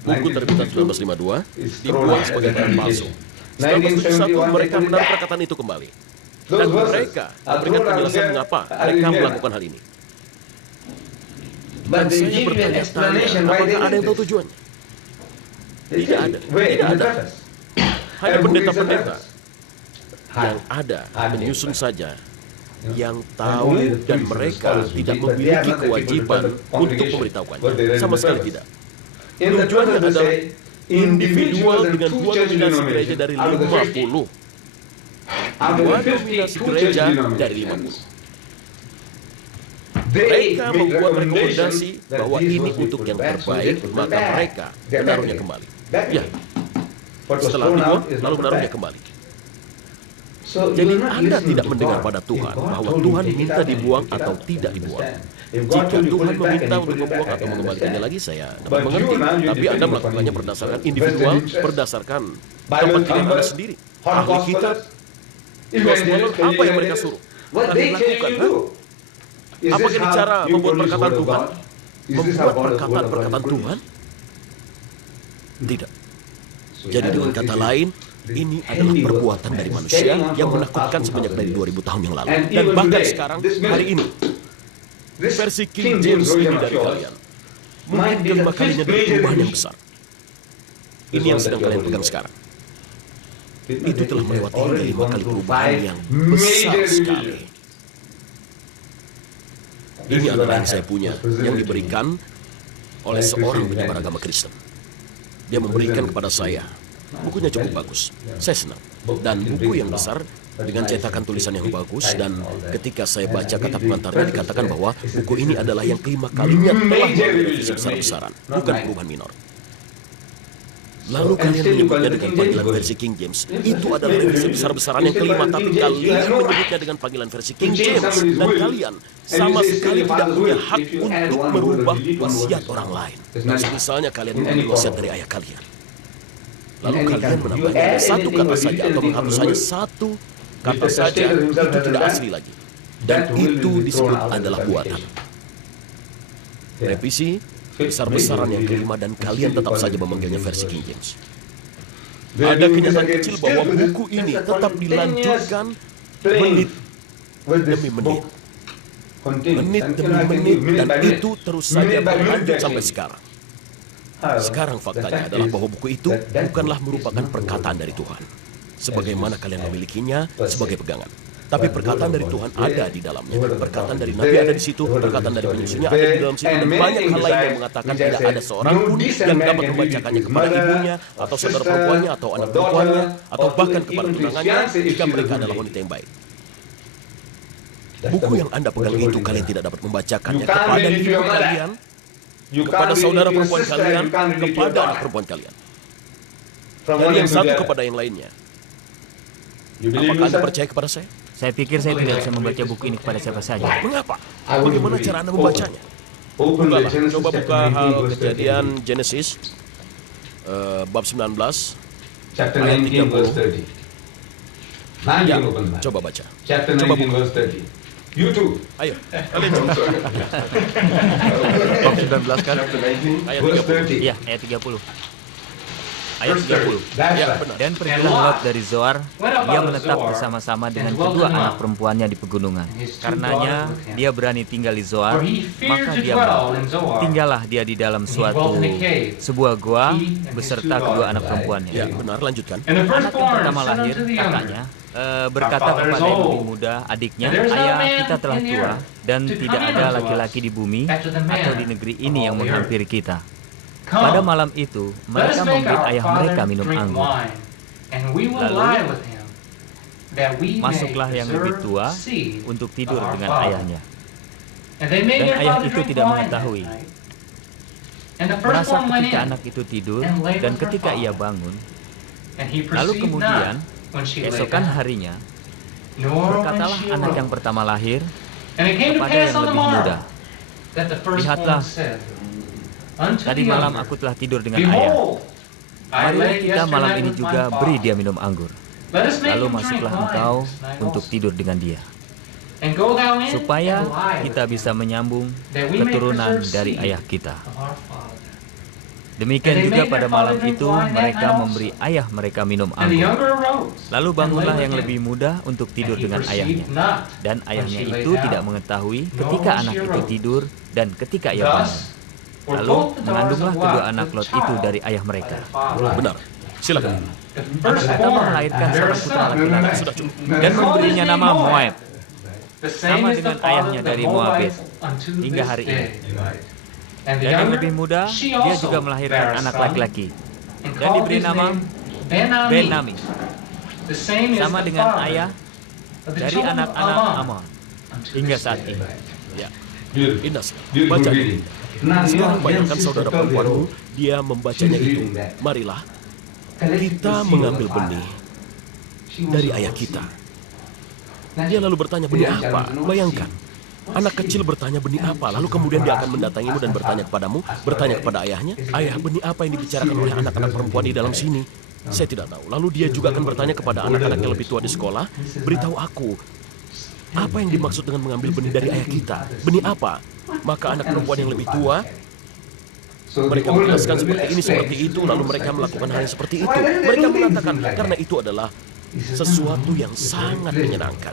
buku terbitan 1952 dibuang sebagai barang palsu. 1971 mereka menaruh perkataan itu kembali. Dan mereka memberikan penjelasan mengapa mereka melakukan hal ini. Dan saya bertanya-tanya, apakah ada yang tahu tujuannya? Tidak ada, tidak ada. Hanya pendeta-pendeta yang ada menyusun saja, yang tahu dan mereka tidak memiliki kewajiban untuk memberitahukannya. Sama sekali tidak. Tujuannya adalah individual dengan 2 dominasi gereja dari 50. 2 dominasi gereja dari 50. Mereka membuat rekomendasi bahwa ini untuk yang terbaik, maka mereka menaruhnya kembali. Ya, setelah dibuang, lalu menaruhnya kembali. Jadi Anda tidak mendengar pada Tuhan bahwa Tuhan minta dibuang atau tidak dibuang. Jika Tuhan meminta untuk membuang atau mengembalikannya lagi, saya dapat mengerti. Tapi Anda melakukannya berdasarkan individual, berdasarkan kepentingan Anda sendiri. Ahli kitab, apa yang mereka suruh? Anda lakukan, apakah ini cara membuat perkataan Tuhan? Membuat perkataan Tuhan? Tidak. Jadi dengan kata lain, ini adalah perbuatan dari manusia yang menakutkan sebanyak dari 2000 tahun yang lalu. Dan bahkan sekarang, hari ini, versi King James ini dari kalian, mungkin kelima kalinya dari perubahan yang besar. Ini yang sedang kalian pegang sekarang. itu telah melewati hingga 5 kali perubahan yang besar sekali. Ini adalah yang saya punya, yang diberikan oleh seorang penyebar agama Kristen. Dia memberikan kepada saya. Bukunya cukup bagus. Saya senang. Dan buku yang besar dengan cetakan tulisan yang bagus, dan ketika saya baca kata pengantarnya dikatakan bahwa buku ini adalah yang kelima kalinya telah merevisi besar-besaran, bukan perubahan minor. Lalu kalian menyebutnya dengan panggilan versi King James. Itu adalah revisi besar-besaran yang kelima, tapi kalian menyebutnya dengan panggilan versi King James. Dan kalian sama sekali tidak punya hak untuk merubah wasiat orang lain. Misalnya kalian mengambil wasiat dari ayah kalian. Lalu kalian menambahkan satu kata saja atau menghapus saja satu kata saja, itu tidak asli lagi. Dan itu disebut adalah buatan. Revisi besar-besaran yang kelima, dan kalian tetap saja memanggilnya versi King James. Ada kenyataan kecil bahwa buku ini tetap dilanjutkan menit demi menit. Menit demi menit, dan itu terus saja berlanjut sampai sekarang. Sekarang faktanya adalah bahwa buku itu bukanlah merupakan perkataan dari Tuhan, sebagaimana kalian memilikinya sebagai pegangan. Tapi perkataan dari Tuhan ada di dalamnya. Perkataan dari Nabi ada di situ, perkataan dari penyusunnya ada di dalam situ, dan banyak hal lain yang mengatakan tidak ada seorang pun yang dapat membacakannya kepada ibunya, atau saudara perempuannya, atau anak perempuannya, atau bahkan kepada tunangannya jika mereka adalah wanita yang baik. Buku yang Anda pegang itu kalian tidak dapat membacakannya kepada ibu kalian, kepada saudara perempuan kalian, kepada anak perempuan kalian. Dari yang satu kepada yang lainnya. Apakah Anda percaya kepada saya? Saya pikir saya tidak bisa membaca buku ini kepada siapa saja. Mengapa? Bagaimana cara Anda membacanya? Bukalah, coba buka hal Kejadian Genesis bab 19 ayat 30. Ya, coba baca. Coba buka. Ayo, kalian coba. Bab 19 kan? Ayat 30. Iya, ayat 30. Ayat 30. Ya, benar. Dan pergilah Lot dari Zoar, ia menetap bersama-sama dengan kedua anak perempuannya di pegunungan. Karenanya dia berani tinggal di Zoar, maka dia tinggallah dia di dalam sebuah gua beserta kedua anak perempuannya. Ya, benar, lanjutkan. Anak yang pertama lahir, kakaknya, berkata kepada yang lebih muda, adiknya, ayah, kita telah tua, dan tidak ada laki-laki di bumi atau di negeri ini yang menghampiri kita. Pada malam itu, mereka memberi ayah mereka minum anggur. Lalu, masuklah yang lebih tua untuk tidur dengan ayahnya. Dan ayah itu tidak mengetahui. Merasa ketika anak itu tidur, dan ketika ia bangun, lalu kemudian, keesokan harinya, berkatalah anak yang pertama lahir kepada yang lebih muda, lihatlah, tadi malam aku telah tidur dengan ayah. Marilah kita malam ini juga beri dia minum anggur. Lalu masuklah engkau untuk tidur dengan dia, supaya kita bisa menyambung keturunan dari ayah kita. Demikian juga pada malam itu mereka memberi ayah mereka minum anggur. Lalu bangunlah yang lebih muda untuk tidur dengan ayahnya. Dan ayahnya itu tidak mengetahui ketika anak itu tidur dan ketika ia bangun. Lalu mengandunglah kedua anak Lot itu dari ayah mereka. Benar. Silakan. Anak pertama melahirkan seorang putra laki-laki. Sudah cukup. Dan memberinya nama Moab, sama dengan ayahnya dari Moabit, hingga hari ini. Dan yang lebih muda, dia juga melahirkan anak laki-laki, dan diberi nama Ben-Ami, sama dengan ayah dari anak-anak Amon, hingga saat ini. Ya, indah. Baca ini. Sekarang bayangkan saudara perempuanmu, dia membacanya itu. Marilah, kita mengambil benih dari ayah kita. Dia lalu bertanya, benih apa? Bayangkan, anak kecil bertanya benih apa, lalu kemudian dia akan mendatangimu dan bertanya kepadamu, bertanya kepada ayahnya, ayah, benih apa yang dibicarakan oleh anak-anak perempuan di dalam sini? Saya tidak tahu. Lalu dia juga akan bertanya kepada anak-anak yang lebih tua di sekolah, beritahu aku, apa yang dimaksud dengan mengambil benih dari ayah kita? Benih apa? Maka anak perempuan yang lebih tua, mereka menjelaskan seperti itu, lalu mereka melakukan hal yang seperti itu. Mereka mengatakan, karena itu adalah sesuatu yang sangat menyenangkan.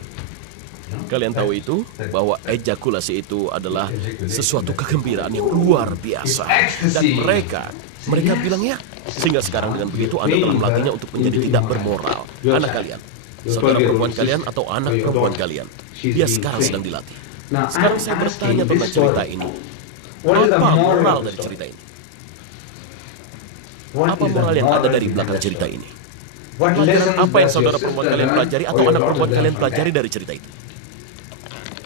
Kalian tahu itu, bahwa ejakulasi itu adalah sesuatu kegembiraan yang luar biasa. Dan mereka bilang, ya, Sehingga sekarang dengan begitu Anda telah melatihnya untuk menjadi tidak bermoral. Anak kalian, saudara perempuan kalian atau anak perempuan kalian, dia sekarang sedang dilatih. Sekarang saya bertanya tentang cerita ini. Apa moral dari cerita ini? Apa moral yang ada dari belakang cerita ini? Pelajaran apa yang saudara perempuan kalian pelajari atau anak perempuan kalian pelajari dari cerita itu?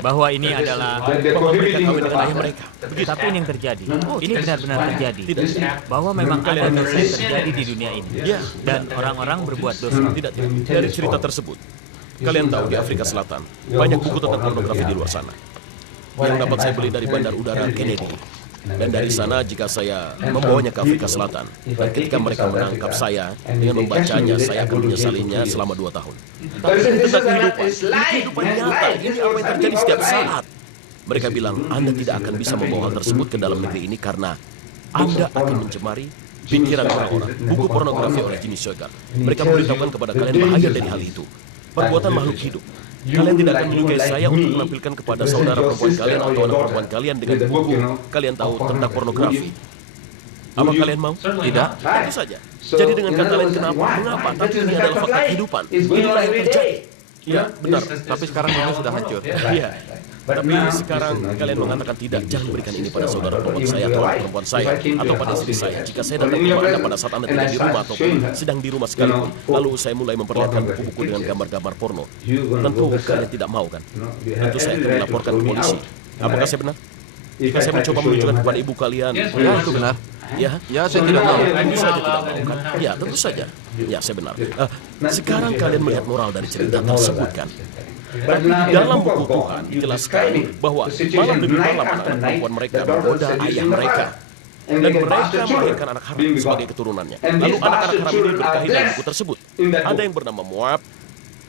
Bahwa ini adalah Bahwa mereka kawin dengan ayah mereka. tapi ini yang terjadi. Ini benar-benar terjadi. Tidak. Bahwa memang ada dosa yang terjadi di dunia ini. Ya. Dan orang-orang berbuat dosa. Tidak. Dari cerita tersebut, kalian tahu di Afrika Selatan, banyak buku tentang pornografi di luar sana. Yang dapat saya beli dari Bandar Udara Kennedy. Dan dari sana jika saya membawanya ke Afrika Selatan, dan ketika mereka menangkap saya dengan membacanya, saya akan menyesalinya selama 2 tahun. Tapi ini tentang kehidupan. Ini kehidupan nyata. Ini apa yang terjadi setiap saat. Mereka bilang, Anda tidak akan bisa membawa hal tersebut ke dalam negeri ini karena Anda akan mencemari pikiran orang-orang. Buku pornografi oleh Jimmy Swaggart. Mereka memberitahukan kepada kalian bahaya dari hal itu. Perbuatan makhluk hidup. Kalian tidak akan menyukai saya untuk menampilkan kepada saudara perempuan kalian atau anak perempuan kalian dengan buku kalian tahu tentang pornografi. Apa kalian mau? Tidak? Tentu saja. Jadi dengan kata lain mengapa? Tapi ini adalah fakta kehidupan. Inilah yang terjadi. Ya, benar. Tapi sekarang dunia sudah hancur. Iya. Tapi sekarang kalian mengatakan tidak, jangan berikan ini pada saudara perempuan saya atau anak perempuan saya atau pada istri saya. Jika saya datang ke rumah Anda pada saat Anda tidak di rumah ataupun sedang di rumah sekalipun, lalu saya mulai memperlihatkan buku-buku dengan gambar-gambar porno. Tentu kalian tidak mau kan? Tentu saya akan melaporkan ke polisi. Apakah saya benar? Jika saya mencoba menunjukkan kepada ibu kalian, Ya, itu benar. ya, Ya, saya tidak mau. tentu saja tidak mau kan? Ya, tentu saja. Ya, saya benar. Sekarang kalian melihat moral dari cerita tersebut kan? Tapi di dalam buku Tuhan dijelaskan bahwa malam demi malam anak-anak perempuan mereka menggoda ayah mereka. Dan mereka melahirkan anak haram sebagai keturunannya. Lalu anak-anak haram ini berkelahi dalam buku tersebut. Ada yang bernama Moab.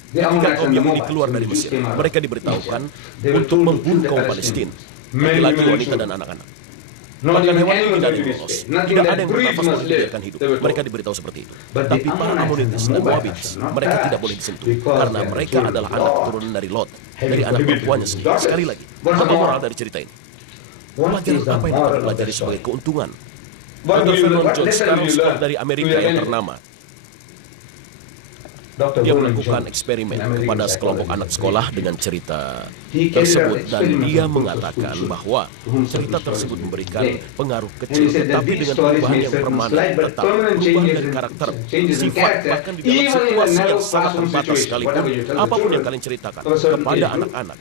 Ketika kaum Yahudi keluar dari Mesir, mereka diberitahukan untuk membunuh kaum Palestina, laki-laki, wanita, dan anak-anak. Bahkan hewan itu tidak ada yang lolos. Tidak ada yang bernafas boleh dibiarkan hidup. Mereka diberitahu seperti itu. Tapi para Amonitis dan Moabites, mereka tidak boleh disentuh. Karena mereka adalah anak keturunan dari Lot, dari anak perempuannya sendiri. Sekali lagi, apa moral dari cerita ini? Pelajaran apa yang dapat dipelajari sebagai keuntungan? Dr. Vernon John Starnes dari Amerika yang ternama. Dia melakukan eksperimen kepada sekelompok anak sekolah dengan cerita tersebut dan dia mengatakan bahwa cerita tersebut memberikan pengaruh kecil tetapi dengan perubahan yang permanen tetap perubahan dari karakter, sifat bahkan di dalam situasi yang sangat terbatas sekalipun apapun yang kalian ceritakan kepada anak-anak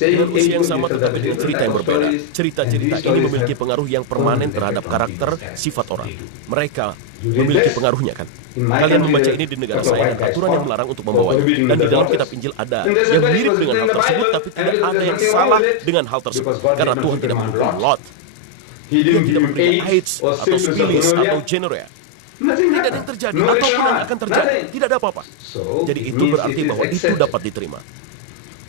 dengan usia yang sama tetapi dengan cerita yang berbeda. Cerita-cerita ini memiliki pengaruh yang permanen terhadap karakter, sifat orang. Mereka memiliki pengaruhnya kan? Kalian membaca ini di negara saya dan aturan yang melarang untuk membawanya. Dan di dalam kitab Injil ada yang mirip dengan hal tersebut tapi tidak ada yang salah dengan hal tersebut. Karena Tuhan tidak menghukum Lot. Dia tidak memberikan AIDS atau syphilis atau gonorrhea. Tidak ada yang terjadi ataupun yang akan terjadi. Tidak ada apa-apa. Jadi itu berarti bahwa itu dapat diterima.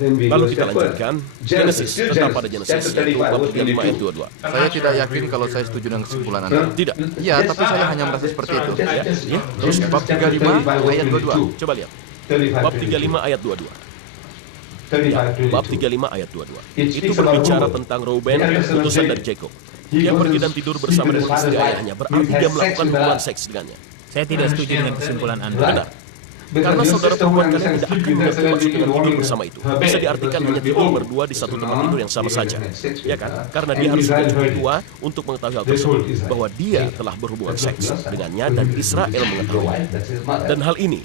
Lalu kita lanjutkan Genesis, tetap pada Genesis, yaitu bab 35 ayat 22. Saya tidak yakin kalau saya setuju dengan kesimpulan Anda. Tidak. Ya, tapi saya hanya merasa seperti itu. Ya, Terus bab 35 ayat 22. coba lihat. Bab 35 ayat 22. Bab 35 ayat 22. Itu berbicara tentang Reuben, utusan dari Jacob. Dia pergi dan tidur bersama dengan istri ayahnya, berarti dia melakukan hubungan seks dengannya. Saya tidak setuju dengan kesimpulan Anda. Benar. Karena saudara perempuan kalian tidak akan mengerti maksud dengan tidur bersama itu. Bisa diartikan hanya tidur berdua di satu tempat tidur yang sama saja. Ya kan? Karena dia harus sudah cukup tua untuk mengetahui hal tersebut. Bahwa dia telah berhubungan seks dengannya dan Israel mengetahui. Dan hal ini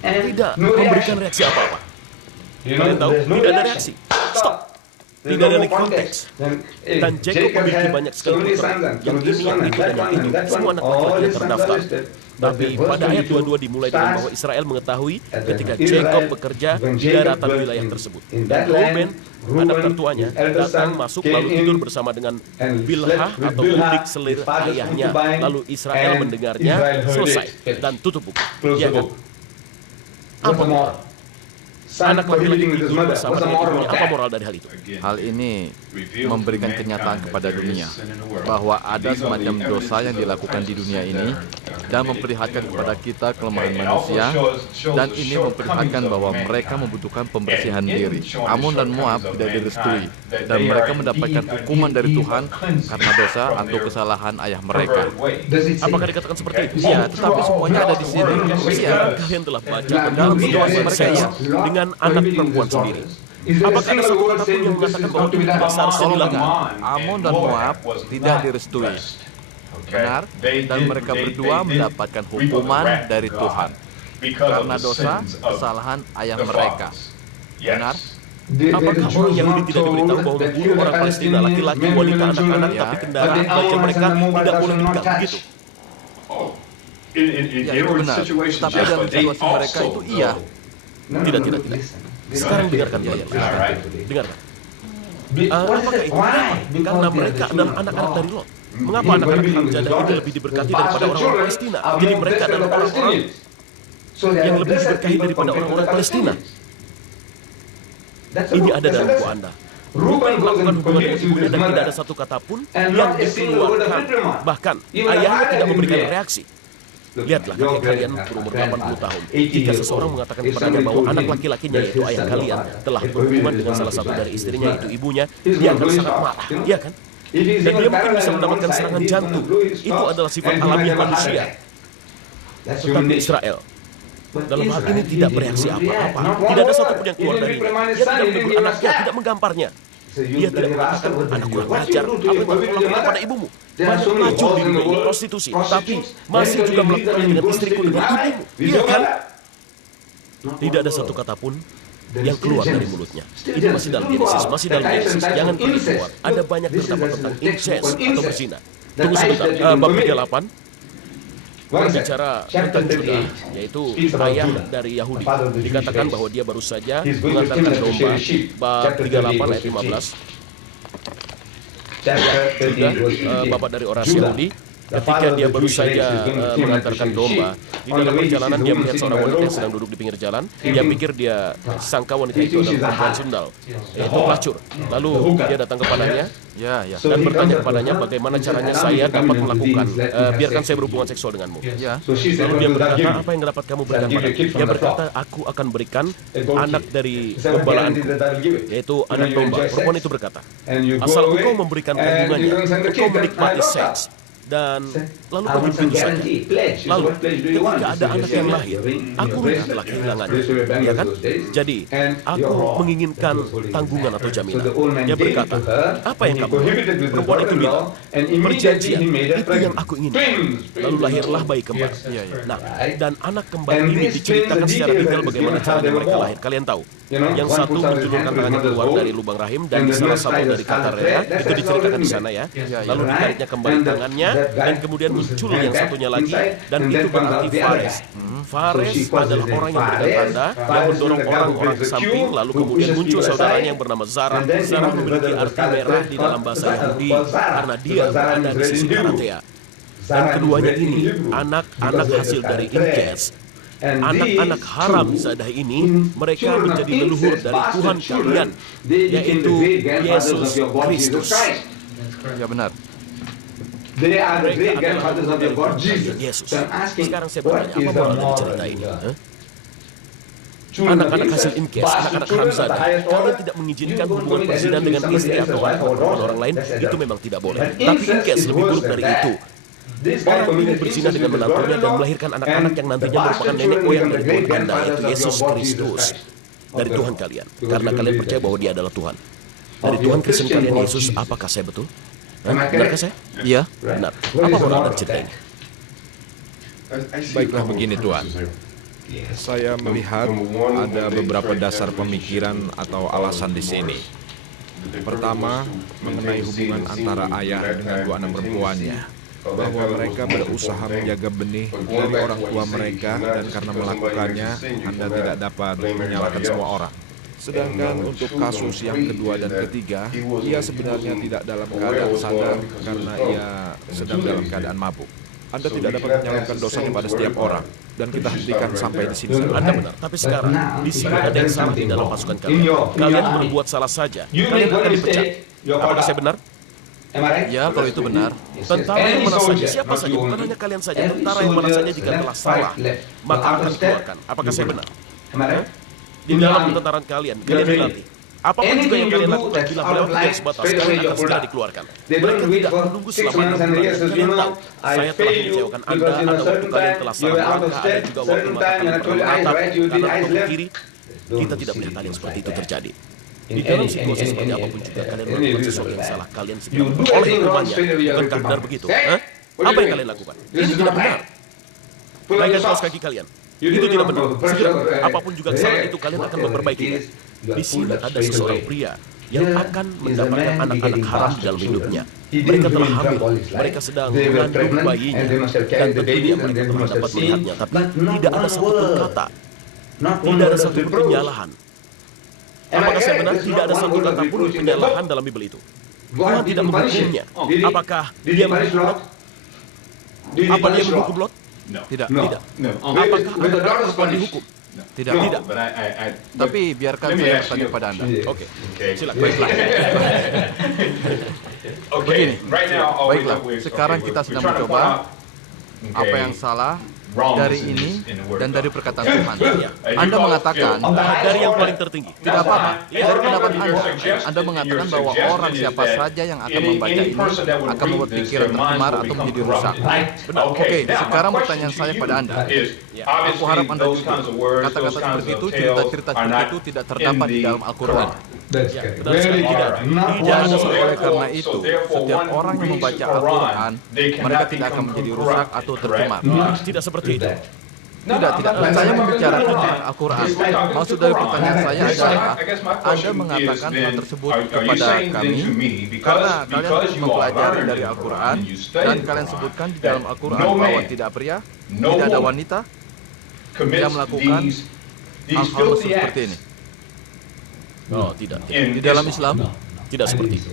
tidak memberikan reaksi apa-apa. Kalian tahu? Tidak ada reaksi. Stop. Tidak ada konteks. Dan Jacob memiliki banyak sekali putra. Yang ini, yang itu, dan yang itu. Semua anak laki-laki yang terdaftar. Tapi pada ayat 22 dimulai dengan bahwa Israel mengetahui ketika Jacob bekerja di daratan wilayah tersebut. Dan Reuben, anak tertuanya, datang masuk lalu tidur bersama dengan Bilhah atau budik selir ayahnya. Lalu Israel mendengarnya, selesai, dan tutup buku. Ya kan? Apa moral? anak laki-laki itu bersama dengan ibunya. Apa moral dari hal itu? Hal ini memberikan kenyataan kepada dunia bahwa ada semacam dosa yang dilakukan di dunia ini dan memperlihatkan kepada kita kelemahan manusia, dan ini memperlihatkan bahwa mereka membutuhkan pembersihan diri. Amun dan Moab tidak direstui dan mereka mendapatkan hukuman dari Tuhan karena dosa atau kesalahan ayah mereka. Apakah dikatakan seperti itu? Ya, tetapi semuanya ada di sini. Iya, kalian telah baca dalam situasi mereka dengan anak perempuan sendiri. Apakah ada satu kata pun yang mengatakan bahwa itu tidak seharusnya dilakukan? Amun dan Moab tidak direstui. Benar, dan mereka berdua mendapatkan hukuman dari Tuhan karena dosa kesalahan ayah mereka. Benar? Apakah orang Yahudi tidak diberitahu bahwa membunuh orang Palestina, laki-laki, wanita, anak-anak, tapi kendaraan bagian mereka tidak boleh dipegang begitu? Ya, itu benar. Tapi dalam situasi mereka itu iya. Tidak. Sekarang dengarkan kalian. Dengarkan. Apakah itu? Karena mereka adalah anak-anak dari Lot. Mengapa anak-anak Hamzadah itu lebih diberkati daripada orang-orang Palestina? Jadi mereka adalah orang-orang yang lebih diberkahi daripada orang-orang Palestina. Ini ada dalam buku Anda. Ruben melakukan hubungan dengan ibunya dan tidak ada satu kata pun yang dikeluarkan. Bahkan ayahnya tidak memberikan reaksi. Lihatlah kakek kalian berumur 80 tahun. Jika seseorang mengatakan kepadanya bahwa anak laki-lakinya yaitu ayah kalian telah berhubungan dengan salah satu dari istrinya yaitu ibunya, dia akan sangat marah, ya kan? Dan dia mungkin bisa mendapatkan serangan jantung. Itu adalah sifat alamiah manusia. Tetapi Israel dalam hal ini tidak bereaksi apa-apa. Tidak ada satupun yang keluar darinya. Dia tidak menegur anaknya, tidak menggamparnya. Dia tidak mengatakan, anak kurang ajar, apa yang kamu lakukan pada ibumu? Banyak pelacur di dunia ini prostitusi, tapi masih juga melakukannya dengan istriku, dengan ibumu. Iya kan? Tidak ada satu kata pun yang keluar dari mulutnya. Ini masih dalam Genesis, Jangan pergi keluar. Ada banyak terdapat tentang incest atau berzina. Tunggu sebentar, bab 38 berbicara tentang Juda, yaitu ayah dari Yahudi. Dikatakan bahwa dia baru saja mengantarkan domba, bab 38 ayat 15. Juda, bapak dari orang Yahudi, ketika dia baru saja mengantarkan domba, di dalam perjalanan dia melihat seorang wanita yang sedang duduk di pinggir jalan. Dia pikir sangka wanita itu adalah perempuan sundal, yaitu pelacur. Lalu dia datang kepadanya dan bertanya kepadanya bagaimana caranya saya dapat melakukan, biarkan saya berhubungan seksual denganmu. Lalu dia berkata, apa yang dapat kamu berikan padaku? Dia berkata, aku akan berikan anak dari gembalaanku, yaitu anak domba. Perempuan itu berkata, asal engkau memberikan kandungannya, engkau menikmati seks. Dan lalu pergi begitu saja. Lalu ketika ada anak yang lahir, aku telah kehilangannya, ya kan? Jadi aku menginginkan tanggungan atau jaminan. Dia berkata, apa yang kamu? Perempuan itu bilang, perjanjian itu yang aku inginkan. Lalu lahirlah bayi kembar. Nah, dan anak kembar ini diceritakan secara detail bagaimana caranya mereka lahir. Kalian tahu, yang satu menjulurkan tangannya keluar dari lubang rahim dan di salah satu dari kata Rea, itu diceritakan di sana ya. Lalu ditariknya kembali tangannya dan kemudian muncul yang satunya lagi, dan itu berarti Fares. Fares adalah orang yang memberikan tanda, yang mendorong orang-orang ke samping, lalu kemudian muncul saudaranya yang bernama Zarah. Zarah memiliki arti merah di dalam bahasa Yahudi karena dia berada di sisi Karatea. Dan keduanya ini anak-anak hasil dari incest. Anak-anak haram Zadah ini, mereka menjadi leluhur dari Tuhan kalian, yaitu Yesus Kristus. Ya benar. Mereka adalah Yesus. Sekarang saya bertanya, apa moral dari cerita ini? Anak-anak hasil incest, anak-anak haram Zadah, kalian tidak mengizinkan hubungan perzinahan dengan istri atau orang lain, itu memang tidak boleh. Tapi incest lebih buruk dari itu. Orang ini berzina dengan menantunya dan melahirkan anak-anak yang nantinya merupakan nenek moyang dari Tuhan Anda, yaitu Yesus Kristus, dari Tuhan kalian. Karena kalian percaya bahwa dia adalah Tuhan. Dari Tuhan Kristen kalian Yesus, apakah saya betul? Benarkah saya? Iya. Benar. Apa moral dari cerita ini? Baiklah begini Tuan. Saya melihat ada beberapa dasar pemikiran atau alasan di sini. Pertama, mengenai hubungan antara ayah dengan dua anak perempuannya. Bahwa mereka berusaha menjaga benih dari orang tua mereka, dan karena melakukannya, Anda tidak dapat menyalahkan semua orang. Sedangkan untuk kasus yang kedua dan ketiga, ia sebenarnya tidak dalam keadaan sadar karena ia sedang dalam keadaan mabuk. Anda tidak dapat menyalurkan dosanya pada setiap orang, dan kita hentikan sampai di sini. Anda benar, tapi sekarang di sini ada yang salah di dalam pasukan kalian. Kalian berbuat salah saja. Kalian akan dipecat. Apakah saya benar? Ya, kalau itu benar. Tentara yang mana saja, siapa saja, bukan hanya kalian saja. Tentara yang mana saja jika telah salah, maka akan dikeluarkan. Apakah saya benar? Di dalam ketentaraan kalian dilatih. Apapun juga yang kalian lakukan, bila melewati garis batas, kalian akan segera dikeluarkan. Mereka tidak menunggu selama 6 bulan. Kalian tahu, saya telah mengecewakan Anda, ada waktu kalian telah salah langkah, ada juga waktu mata kalian pernah menatap, kanan atau ke kiri. Kita tidak melihat hal yang seperti itu terjadi. Di dalam situasi seperti apapun juga kalian melakukan sesuatu yang salah, kalian segera memperoleh hukumannya. Bukankah benar begitu? Apa yang kalian lakukan? Ini tidak benar. Naikkan kaos kaki kalian. Itu tidak benar. Segera, apapun juga kesalahan itu, kalian akan memperbaikinya. Di sini ada seseorang pria yang akan mendapatkan anak-anak haram di dalam hidupnya. Mereka telah hamil, mereka sedang mengandung bayinya, dan tentunya mereka telah dapat melihatnya, tapi tidak ada satupun kata, tidak ada satupun penyalahan. Apakah saya benar? Tidak ada satu kata pun penyalahan dalam Bible itu. Tuhan tidak menghukumnya. Apakah dia menghukum Lot? Apa dia menghukum Lot? Tidak. Tidak. Apakah anak akan dihukum? Tidak. Tidak. Tapi biarkan saya bertanya pada Anda. Oke, silakan. Baiklah. Begini, baiklah. Sekarang kita sedang mencoba apa yang salah dari ini dan dari perkataan Tuhan. Anda mengatakan Dari yang paling tertinggi. tidak apa-apa. Dari pendapat Anda mengatakan bahwa orang siapa saja yang akan membaca ini akan membuat pikiran tercemar atau menjadi rusak. Oke, sekarang pertanyaan saya pada Anda. Aku harap Anda jujur. Kata-kata seperti itu, cerita-cerita seperti itu tidak terdapat di dalam Al-Quran. Benar sekali, tidak. Jadi oleh karena itu, setiap orang yang membaca Al-Quran, mereka tidak akan menjadi rusak atau tercemar. Tidak seperti itu. Tidak. Saya membicarakan tentang Al-Quran. Maksud dari pertanyaan saya adalah, Anda mengatakan hal tersebut kepada kami karena kalian terus mempelajari dari Al-Quran dan kalian sebutkan di dalam Al-Quran bahwa tidak pria, tidak ada wanita yang melakukan hal-hal mesum seperti ini. Oh, tidak. Di dalam Islam, Tidak seperti itu.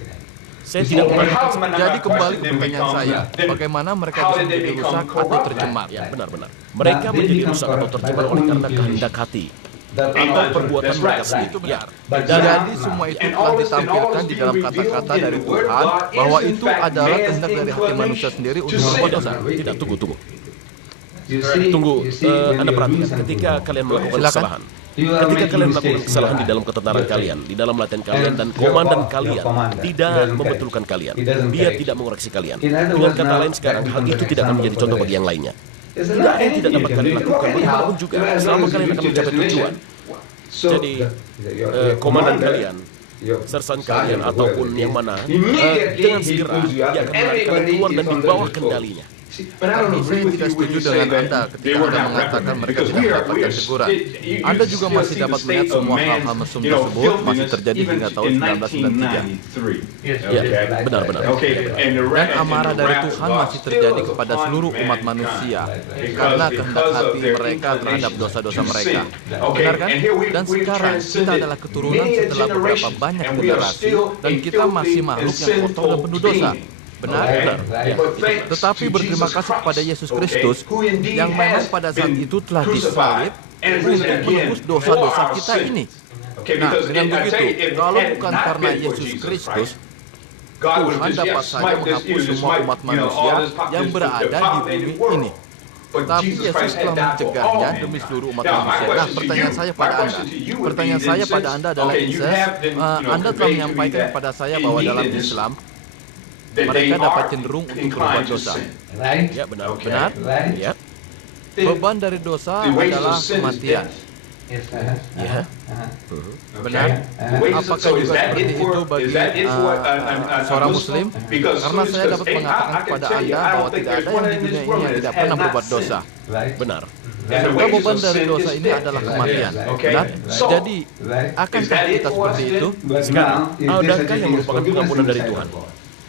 Saya tidak mengatakan. jadi kembali ke pertanyaan saya, bagaimana mereka bisa menjadi rusak atau tercemar? Ya, benar-benar. Mereka menjadi rusak atau tercemar oleh karena kehendak hati atau perbuatan mereka sendiri. Ya, Jadi semua itu telah ditampilkan di dalam kata-kata dari Tuhan bahwa itu adalah kehendak dari hati manusia sendiri untuk berbuat dosa. tidak. Tunggu. Anda perhatikan ketika kalian melakukan kesalahan. Ketika kalian melakukan kesalahan di dalam ketentaraan kalian, di dalam latihan kalian, dan komandan kalian tidak membetulkan kalian, dia tidak mengoreksi kalian. Dengan kata lain sekarang, hal itu tidak akan menjadi contoh bagi yang lainnya. Tidak ada yang tidak dapat kalian lakukan, bagaimanapun juga, selama kalian akan mencapai tujuan. Jadi, komandan kalian, sersan kalian, ataupun yang mana, dengan segera, dia akan menarik kalian keluar dan di bawah kendalinya. Tapi saya tidak setuju dengan Anda ketika Anda mengatakan mereka tidak mendapatkan teguran. Anda juga masih dapat melihat semua hal-hal mesum tersebut masih terjadi hingga tahun 1993. Ya, benar-benar. Dan amarah dari Tuhan masih terjadi kepada seluruh umat manusia karena kehendak hati mereka terhadap dosa-dosa mereka. Benar kan? Dan sekarang kita adalah keturunan setelah beberapa banyak generasi dan kita masih makhluk yang kotor dan penuh dosa. Benar. Ya. Tetapi berterima kasih kepada Yesus Kristus yang memang pada saat itu telah disalib untuk menebus dosa-dosa kita ini. Nah, dengan begitu, kalau bukan karena Yesus Kristus, Tuhan dapat saja menghapus semua umat manusia yang berada di bumi ini. Tapi Yesus telah mencegahnya demi seluruh umat manusia. Nah, pertanyaan saya pada Anda adalah, Yesus, Anda telah menyampaikan kepada saya bahwa dalam Islam, mereka dapat cenderung untuk berbuat dosa. Ya, benar. Ya. Beban dari dosa adalah kematian. Ya. Benar? Apakah juga seperti itu bagi seorang Muslim? Karena saya dapat mengatakan kepada Anda bahwa tidak ada yang di dunia ini yang tidak pernah berbuat dosa. Benar. Serta beban dari dosa ini adalah kematian. Benar? Jadi, akankah kita seperti itu? Sekarang, adakah yang merupakan pengampunan dari Tuhan?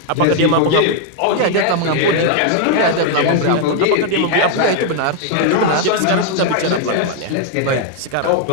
Apakah dia mampu mengampuni? Ya, dia telah mengampuni. Ya, dia telah memberi ampun. Apakah dia memberi ampun? Ya, itu benar. Itu benar. Sekarang kita bicara pelan-pelan ya. Baik. Sekarang,